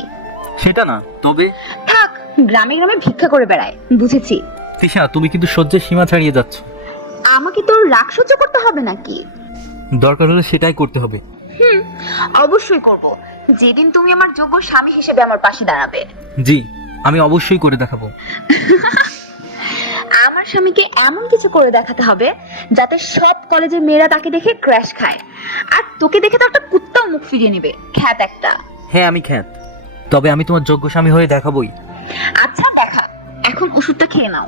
সেটা না, তবে থাক, গ্রামে গ্রামে ভিক্ষা করে বেড়ায়, বুঝেছি। তিশা তুমি কিন্তু সহ্যের সীমা ছাড়িয়ে যাচ্ছ। আমাকে তোর রাগ সহ্য করতে হবে নাকি? দরকার হলে সেটাই করতে হবে। অবশ্যই করব, যেদিন তুমি আমার যোগ্য স্বামী হিসেবে আমার পাশে দাঁড়াবে। জি, আমি অবশ্যই করে দেখাবো। আমার স্বামীকে এমন কিছু করে দেখাতে হবে যাতে সব কলেজের মেয়েরা তাকে দেখে ক্র্যাশ খায়, আর তোকে দেখে তো একটা কুত্তাও মুখ ফিরিয়ে নেবে। খ্যাত একটা। হ্যাঁ আমি খ্যাত, তবে আমি তোমার যোগ্য স্বামী হয়ে দেখাবই। আচ্ছা দেখা, এখন ওষুধটা খেয়ে নাও।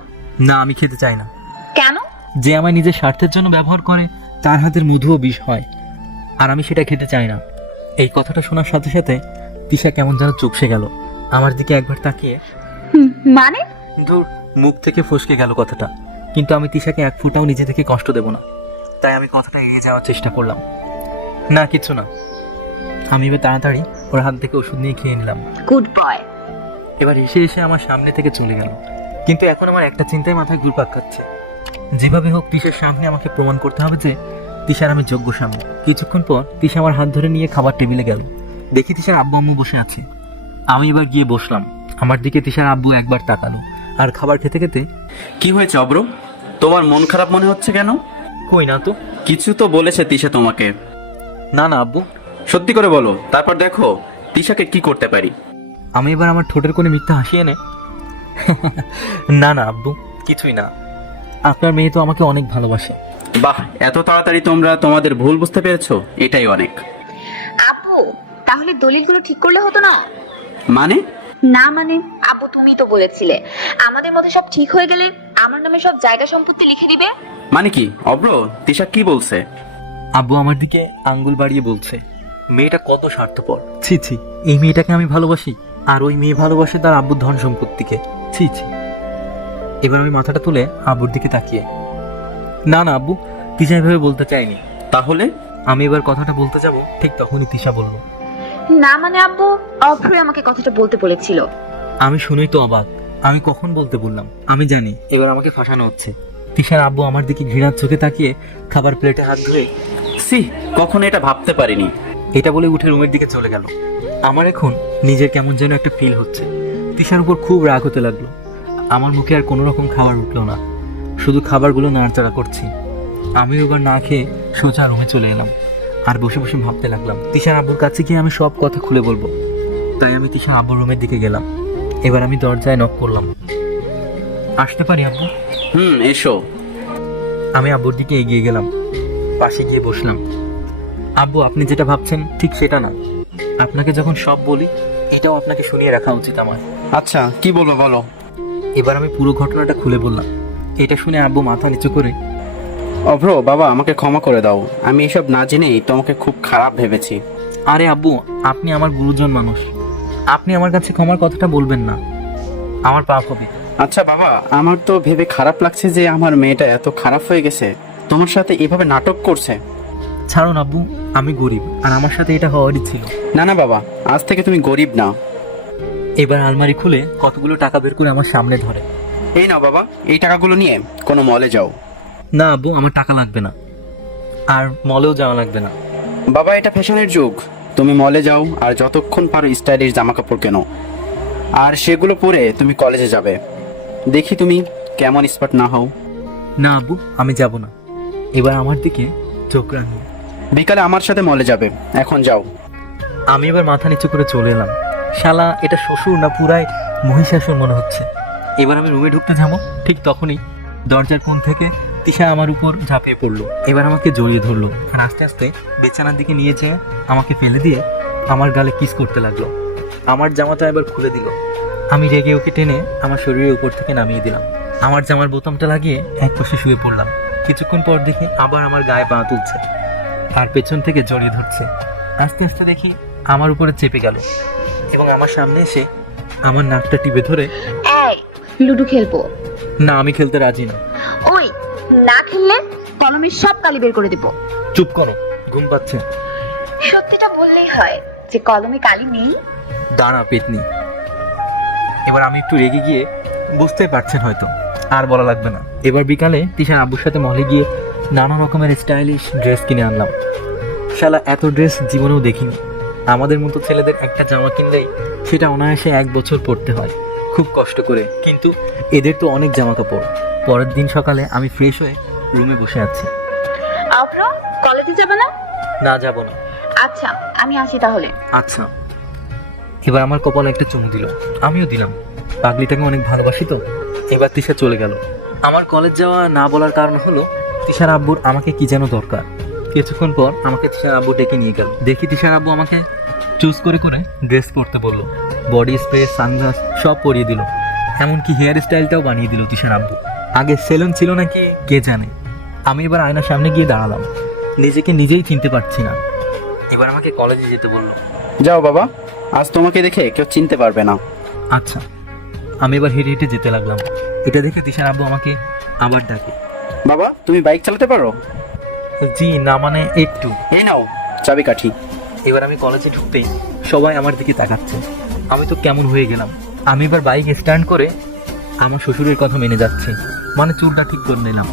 না আমি খেতে চাই না। কেন? যে আমায় নিজের স্বার্থের জন্য ব্যবহার করে তার হাতের মধুও বিষ হয়, আর আমি সেটা খেতে চাই না। এই কথাটা শোনার সাথে সাথে তিশা কেমন যেন চুপসে গেল, আমার দিকে একবার তাকিয়ে। মানে? দূর, মুখ থেকে ফসকে গেল কথাটা, কিন্তু আমি তিশাকে এক ফোঁটাও নিজে থেকে কষ্ট দেব না, তাই আমি কথাটা এড়িয়ে যাওয়ার চেষ্টা করলাম। না কিছু না। আমি এবার তাড়াতাড়ি ওর হাত থেকে ওষুধ নিয়ে খেয়ে নিলাম। Good boy. এবার এসে এসে আমার সামনে থেকে চলে গেল, কিন্তু এখন আমার একটা চিন্তায় মাথায় ঘুরপাক খাচ্ছে। যেভাবে হোক তিশার সামনে আমাকে প্রমাণ করতে হবে যে তিশার আমি যোগ্য স্বামী। কিছুক্ষণ পর তিশা আমার হাত ধরে নিয়ে খাবার টেবিলে গেল। দেখি তিশার আব্বু আম্মু বসে আছে। আমি এবার গিয়ে বসলাম। আমার দিকে তিশার আব্বু একবার তাকালো, আর খাবার খেতে খেতে, কি হয়েছে অব্র, তোমার মন খারাপ মনে হচ্ছে কেন? কই না তো। কিছু তো বলেছে তিশা তোমাকে। না না আব্বু। সত্যি করে বলো, তারপর দেখো তিশাকে কি করতে পারি। আমি এবার আমার ঠোঁটের কোণে মিথ্যা হাসি এনে, না না আব্বু, কিছুই না। আপনার মেয়ে তো আমাকে অনেক ভালোবাসে। বাহ, এত তাড়াতাড়ি তোমরা তোমাদের ভুল বুঝতে পেরেছো, এটাই অনেক। আপু, তাহলে দলিলগুলো ঠিক করলে হতো না? মানে? না মানে, আব্বু তুমি তো বলেছিলে আমাদের মধ্যে সব ঠিক হয়ে গেলে আমার নামে সব জায়গা সম্পত্তি লিখে দিবে। মানে কি অব্র, তিশা কি বলছে? আব্বু আমার দিকে আঙ্গুল বাড়িয়ে বলছে, মেয়েটা কত স্বার্থপর। ছি ছি, এই মেয়েটাকে আমি ভালোবাসি, আর ওই মেয়ে ভালোবাসে তার আব্বুর ধন সম্পত্তিকে। ছি ছি। এবার আমি মাথাটা তুলে আব্বুর দিকে তাকিয়ে, না না আব্বু, তিশা এভাবে বলতে চাইনি। তাহলে? আমি এবার কথাটা বলতে যাব, ঠিক তখনই তিশা বলল, না মানে আব্বু, অভ্রই আমাকে কথাটা বলতে বলেছিল। আমি শুনেই তো অবাক। আমি কখন বলতে বললাম? আমি জানি এবার আমাকে ফাঁসানো হচ্ছে। তিশার আব্বু আমার দিকে ঘৃণার চোখে তাকিয়ে খাবার প্লেটে হাত ধুয়ে, সি, কখনো এটা ভাবতে পারিনি। এটা বলে উঠে রুমের দিকে চলে গেল। আমার এখন নিজের কেমন যেন একটা ফিল হচ্ছে। তিশার উপর খুব রাগ হতে লাগলো। আমার মুখে আর কোনো রকম খাবার উঠলো না, শুধু খাবারগুলো নাড়াচাড়া করছি। আমি এবার না খেয়ে সোজা রুমে চলে এলাম, আর বসে বসে ভাবতে লাগলাম তিশার আব্বুর কাছে গিয়ে আমি সব কথা খুলে বলবো। তাই আমি তিশার আব্বুর রুমের দিকে গেলাম। এবার আমি দরজায় নক করলাম, আসতে পারি আব্বু? এসো। আমি আব্বুর দিকে এগিয়ে গেলাম, পাশে গিয়ে বসলাম। আব্বু, আপনি যেটা ভাবছেন ঠিক সেটা না। আপনাকে যখন সব বলি, এটাও আপনাকে শুনিয়ে রাখা উচিত আমার। আচ্ছা, কি বলবো বলো। এবার আমি পুরো ঘটনাটা খুলে বললাম। এটা শুনে আব্বু মাথা নিচু করে, অভ্র বাবা, আমাকে ক্ষমা করে দাও। আমি এসব না জেনেই তোমাকে খুব খারাপ ভেবেছি। আরে আব্বু, আপনি আমার গুরুজন মানুষ, আপনি আমার কাছে ক্ষমার কথাটা বলবেন না, আমার পাপ হবে। আচ্ছা বাবা, আমার তো ভেবে খারাপ লাগছে যে আমার মেয়েটা এত খারাপ হয়ে গেছে, তোমার সাথে এভাবে নাটক করছে। ছাড়ুন আব্বু, আমি গরিব আর আমার সাথে এটা হওয়ারই ছিল। না না বাবা, আজ থেকে তুমি গরিব না। এবার আলমারি খুলে কতগুলো টাকা বের করে আমার সামনে ধরে। এই নাও বাবা, এই টাকাগুলো নিয়ে কোনো মলে যাও। না আব্বু, আমার টাকা লাগবে না, আর মলেও যাওয়া লাগবে না। বাবা, এটা ফ্যাশনের যুগ, তুমি মলে যাও আর যতক্ষণ পারো স্টাইলিশ জামা কাপড় কেনো, আর সেগুলো পরে তুমি কলেজে যাবে। দেখি তুমি কেমন স্মার্ট না হও। না আব্বু, আমি যাব না। এবার আমার দিকে চোখ রাখি। বিকালে আমার সাথে মলে যাবে, এখন যাও। আমি এবার মাথা নিচু করে চলে এলাম। শালা, এটা শ্বশুর না পুরাই মহিষাসুর মনে হচ্ছে। এবার আমি রুমে ঢুকতে যাবো, ঠিক তখনই দরজার কোণ থেকে তিশা আমার উপর ঝাঁপিয়ে পড়লো। এবার আমাকে জড়িয়ে ধরলো আর আস্তে আস্তে বিছানার দিকে নিয়ে যেয়ে আমাকে ফেলে দিয়ে আমার গালে কিস করতে লাগলো। আমার জামাটা এবার খুলে দিল। আমি রেগে ওকে টেনে আমার শরীরের উপর থেকে নামিয়ে দিলাম। আমার জামার বোতামটা লাগিয়ে এক পাশে শুয়ে পড়লাম। কিছুক্ষণ পর দেখি আবার আমার গায়ে পা তুলছে আর পেছন থেকে জড়িয়ে ধরছে। আস্তে আস্তে দেখি আমার উপরে চেপে গেল এবং আমার সামনে এসে আমার নাকটা টিপে ধরে, এই লুডো খেলবো? না, আমি খেলতে রাজি না। ওই, না খেললে কলমের সব কালি বের করে দেবো। চুপ করো, ঘুম পাচ্ছে। সত্যিটা বললেই হয় যে কলমে কালি নেই। দাঁড়া পেতনি। এবার আমি একটু রেগে গিয়ে, বুঝতে পারছেন হয়তো, আর বলা লাগবে না। এবার বিকালে তিশার আব্বুর সাথে মলে গিয়ে নানা রকমের স্টাইলিশ ড্রেস কিনে আনলাম। শালা, এত ড্রেস জীবনেও দেখিনি। আমাদের মতো ছেলেদের একটা জামা কিনলেই সেটা অনায়াসে 1 বছর পরতে হয়, খুব কষ্ট করে। কিন্তু এদের তো অনেক জামা কাপড়। পরের দিন সকালে আমি ফ্রেশ হয়ে রুমে বসে আছি। অভ্র, কলেজে যাবে না? না, যাব না। আচ্ছা, আমি আসি তাহলে। আচ্ছা। এবার আমার কপালে একটা চুমু দিল, আমিও দিলাম। পাগলিটাকে অনেক ভালোবাসি তো। এবার তিশা চলে গেল। আমার কলেজ যাওয়া না বলার কারণ হলো তিশার আব্বুর আমাকে কি যেন দরকার। কিছুক্ষণ পর আমাকে তিশার আব্বু ডেকে নিয়ে গেল। দেখি তিশার আব্বু আমাকে চুজ করে করে ড্রেস পরতে বললো। বডি স্প্রে, সানগ্লাস সব পরিয়ে দিল, এমনকি হেয়ার স্টাইলটাও বানিয়ে দিল তিশার আব্বু। আগে সেলুন ছিল নাকি কে জানে। আমি এবার আয়নার সামনে গিয়ে দাঁড়ালাম, নিজেকে নিজেই চিনতে পারছি না। এবার আমাকে কলেজে যেতে বললো। যাও বাবা, আজ তোমাকে দেখে কেউ চিনতে পারবে না। আচ্ছা। আমি এবার হেঁটে হেঁটে যেতে লাগলাম। এটা দেখে তিশার আব্বু আমাকে আবার ডাকে। বাবা, তুমি বাইক চালাতে পারো? জি না, মানে একটু। এই নাও চাবিকাঠি। এবার আমি কলেজে ঢুকতেই সবাই আমার দিকে তাকাচ্ছে। আমি তো কেমন হয়ে গেলাম। আমি এবার বাইক স্ট্যান্ড করে আমার শ্বশুরের কথা মেনে যাচ্ছি, মানে চুলটা ঠিক করে নিলাম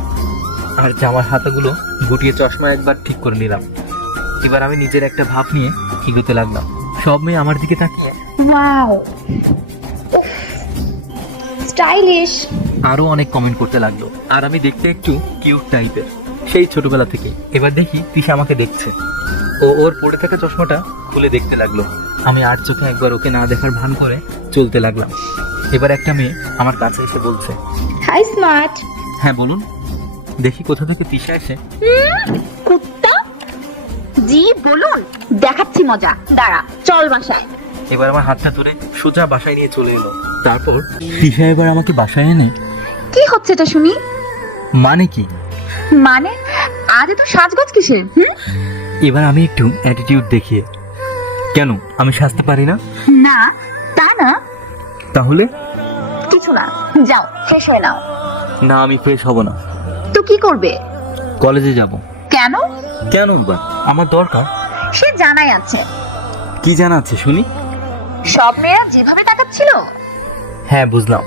আর জামার হাতাগুলো গুটিয়ে চশমা একবার ঠিক করে নিলাম। এবার আমি নিজের একটা ভাব নিয়ে এগোতে লাগলাম। সব মেয়ে আমার দিকে তাকিয়ে ওয়াও, স্টাইলিশ। আরো অনেক কমেন্ট করতে লাগলো আর আমি দেখতে একটু কিউট টাইপের, সেই ছোটবেলা থেকে। এবার দেখি তিশা আমাকে দেখছে। ও ওর পড়ে থাকা চশমাটা খুলে দেখতে লাগলো। আমি আর চোখে একবার ওকে না দেখার ভান করে চলতে লাগলাম। এবার একটা মেয়ে আমার কাছে এসে বলছে, হাই স্মার্ট। হ্যাঁ বলুন। দেখি কোথা থেকে তিশা এসে, কুত্তা। জি বলুন, দেখাচ্ছি মজা, দাঁড়া, চল বাসায়। এবার আমার হাতটা ধরে সোজা বাসায় নিয়ে চলে এলো। তারপর তিশা এবার আমাকে বাসায় এনে, কি হচ্ছে এটা শুনি? মানে কি? মানে আজ তো সাজগোজ কিসের? এবার আমি একটু অ্যাটিটিউড দেখিয়ে, কেন আমি সাজতে পারি না? না, তা না। তাহলে? কিছু না, যাও ফ্রেশ হয়ে নাও। না, আমি ফ্রেশ হব না। তো কি করবে? কলেজে যাব। কেন? কেন বা? আমার দরকার। সে জানাই আছে। কি জানা আছে শুনি? সব মেয়েরা যেভাবে তাকাচ্ছিল। হ্যাঁ বুঝলাম।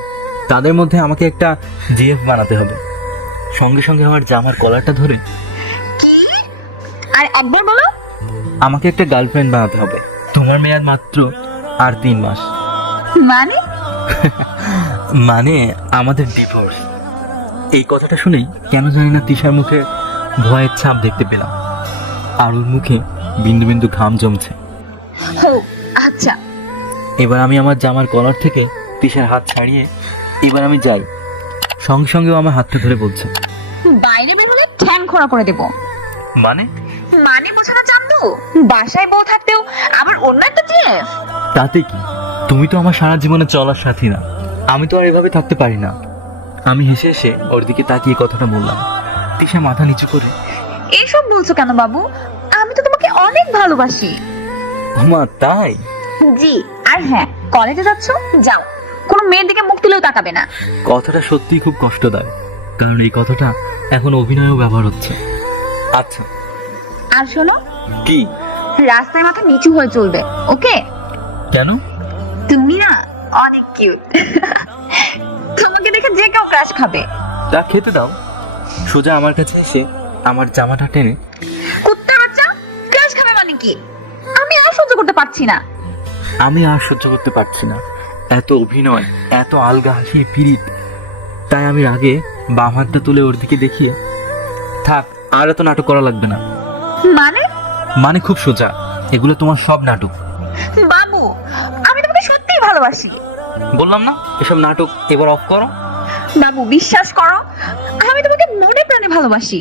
তাদের মধ্যে আমাকে একটা জিএফ বানাতে হবে। সঙ্গে সঙ্গে আমার জামার কলারটা ধরে, কি? আর একবার বলো। আমাকে একটা গার্লফ্রেন্ড বানাতে হবে। তোমার মেয়াদ মাত্র আর 3 মাস। মানে? মানে আমাদের ডিভোর্স। এই কথাটা শুনেই কেন জানি না তিশার মুখে ভয়ের ছাপ দেখতে পেলাম আর ওর মুখে বিন্দু বিন্দু ঘাম জমছে। ও আচ্ছা। এবার আমি আমার জামার কলার থেকে তিশার হাত ছাড়িয়ে এবার আমি যাই। সঙ্গে সঙ্গেও আমার হাতটা ধরে বলছে, বাইরে বের হলে ঠ্যাং খোঁড়া করে দেবো। মানে? মানে বোঝো না চান্দু? বাসায় বউ থাকতেও আবার অন্য একটা জিএফ। তাতে কি? তুমি তো আমার সারা জীবনে চলার সাথী না। আমি তো আর এভাবে থাকতে পারি না। আমি হেসে হেসে ওর দিকে তাকিয়ে কথাটা বললাম। তিশা মাথা নিচু করে, এসব বলছো কেন বাবু? আমি তো তোমাকে অনেক ভালোবাসি। মা তাই? জি, আর হ্যাঁ, কলেজে যাচ্ছ, যাও, কোনো মেয়ের দিকে মুখ তুলেও তাকাবে না। কথাটা সত্যিই খুব কষ্টদায়ক, কারণ এই কথাটা এখন অভিনয়েও ব্যবহার হচ্ছে। আচ্ছা। আর শোনো, কি? রাস্তায় মাথা নিচু হয়ে চলবে, ওকে? কেন? তুমি না অনেক কিউট। তোমাকে দেখে যে কেউ ক্রাশ খাবে। তা খেতে দাও। সোজা আমার কাছে এসে আমার জামাটা টেনে, কুত্তা বাচ্চা, ক্রাশ খাবে মানে কি? আমি আর সহ্য করতে পারছি না। আমি আর সহ্য করতে পারছি না এত অভিনয়, এত আলগা হাসির পিরিত। তাই আমি রাগে বাম হাতটা তুলে ওর দিকে দেখিয়ে, থাক, আর এত নাটক করা লাগবে না। মানে খুব সোজা, এগুলো তোমার সব নাটক। বাবু, আমি তোমাকে সত্যিই ভালোবাসি। বললাম না এসব নাটক এবার অফ করো। বাবু, বিশ্বাস করো, আমি তোমাকে মনে প্রাণে ভালোবাসি।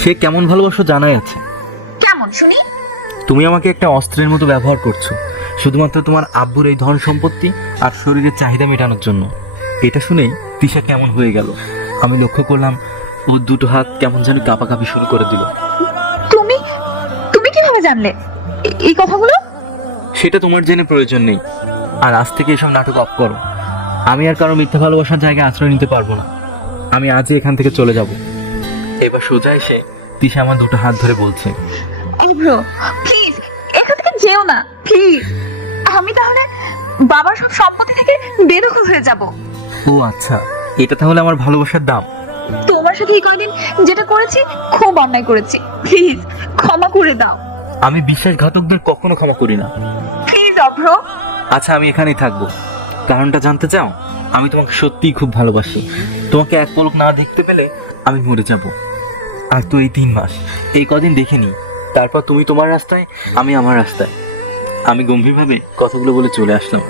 সে কেমন ভালোবাসো জানাই আছে। কেমন শুনি? তুমি আমাকে একটা অস্ত্রের মতো ব্যবহার করছো, শুধুমাত্র তোমার আব্বুর এই ধন সম্পত্তি আর শরীরের চাহিদা মেটানোর জন্য। এটা শুনেই তিশা কেমন হয়ে গেল। আমি লক্ষ্য করলাম ওর দুটো হাত কেমন যেন কাঁপাকাঁপি শুরু করে দিল। তুমি তুমি কিভাবে জানলে এই কথাগুলো? সেটা তোমার জেনে প্রয়োজন নেই। আর আজ থেকে এসব নাটক অফ করো। আমি আর কারো মিথ্যা ভালোবাসার জায়গায় আশ্রয় নিতে পারবো না। আমি আজই এখান থেকে চলে যাব। এবার সোজা এসে তিশা আমার দুটো হাত ধরে বলছে, অভ্র, প্লিজ এখান থেকে যেও না, প্লিজ। আমি তাহলে বাবার সব সম্পত্তি থেকে বেদখল হয়ে যাব। ও আচ্ছা, এটা তাহলে আমার ভালোবাসার দাম? তোমার সাথে এই কয়দিন যেটা করেছি খুব অন্যায় করেছি, প্লিজ ক্ষমা করে দাও। আমি বিশ্বাসঘাতকদের কখনো ক্ষমা করি না। প্লিজ অভ্র। আচ্ছা, আমি এখানেই থাকবো। কারণটা জানতে চাও? আমি তোমাকে সত্যিই খুব ভালোবাসি। তোমাকে এক পলক না দেখতে পেলে আমি মরে যাব। আর তো এই 3 মাস, এই কদিন দেখিনি, তারপর তুমি তোমার রাস্তায়, আমি আমার রাস্তায়। আমি গম্ভীরভাবে কথাগুলো বলে চলে আসলাম।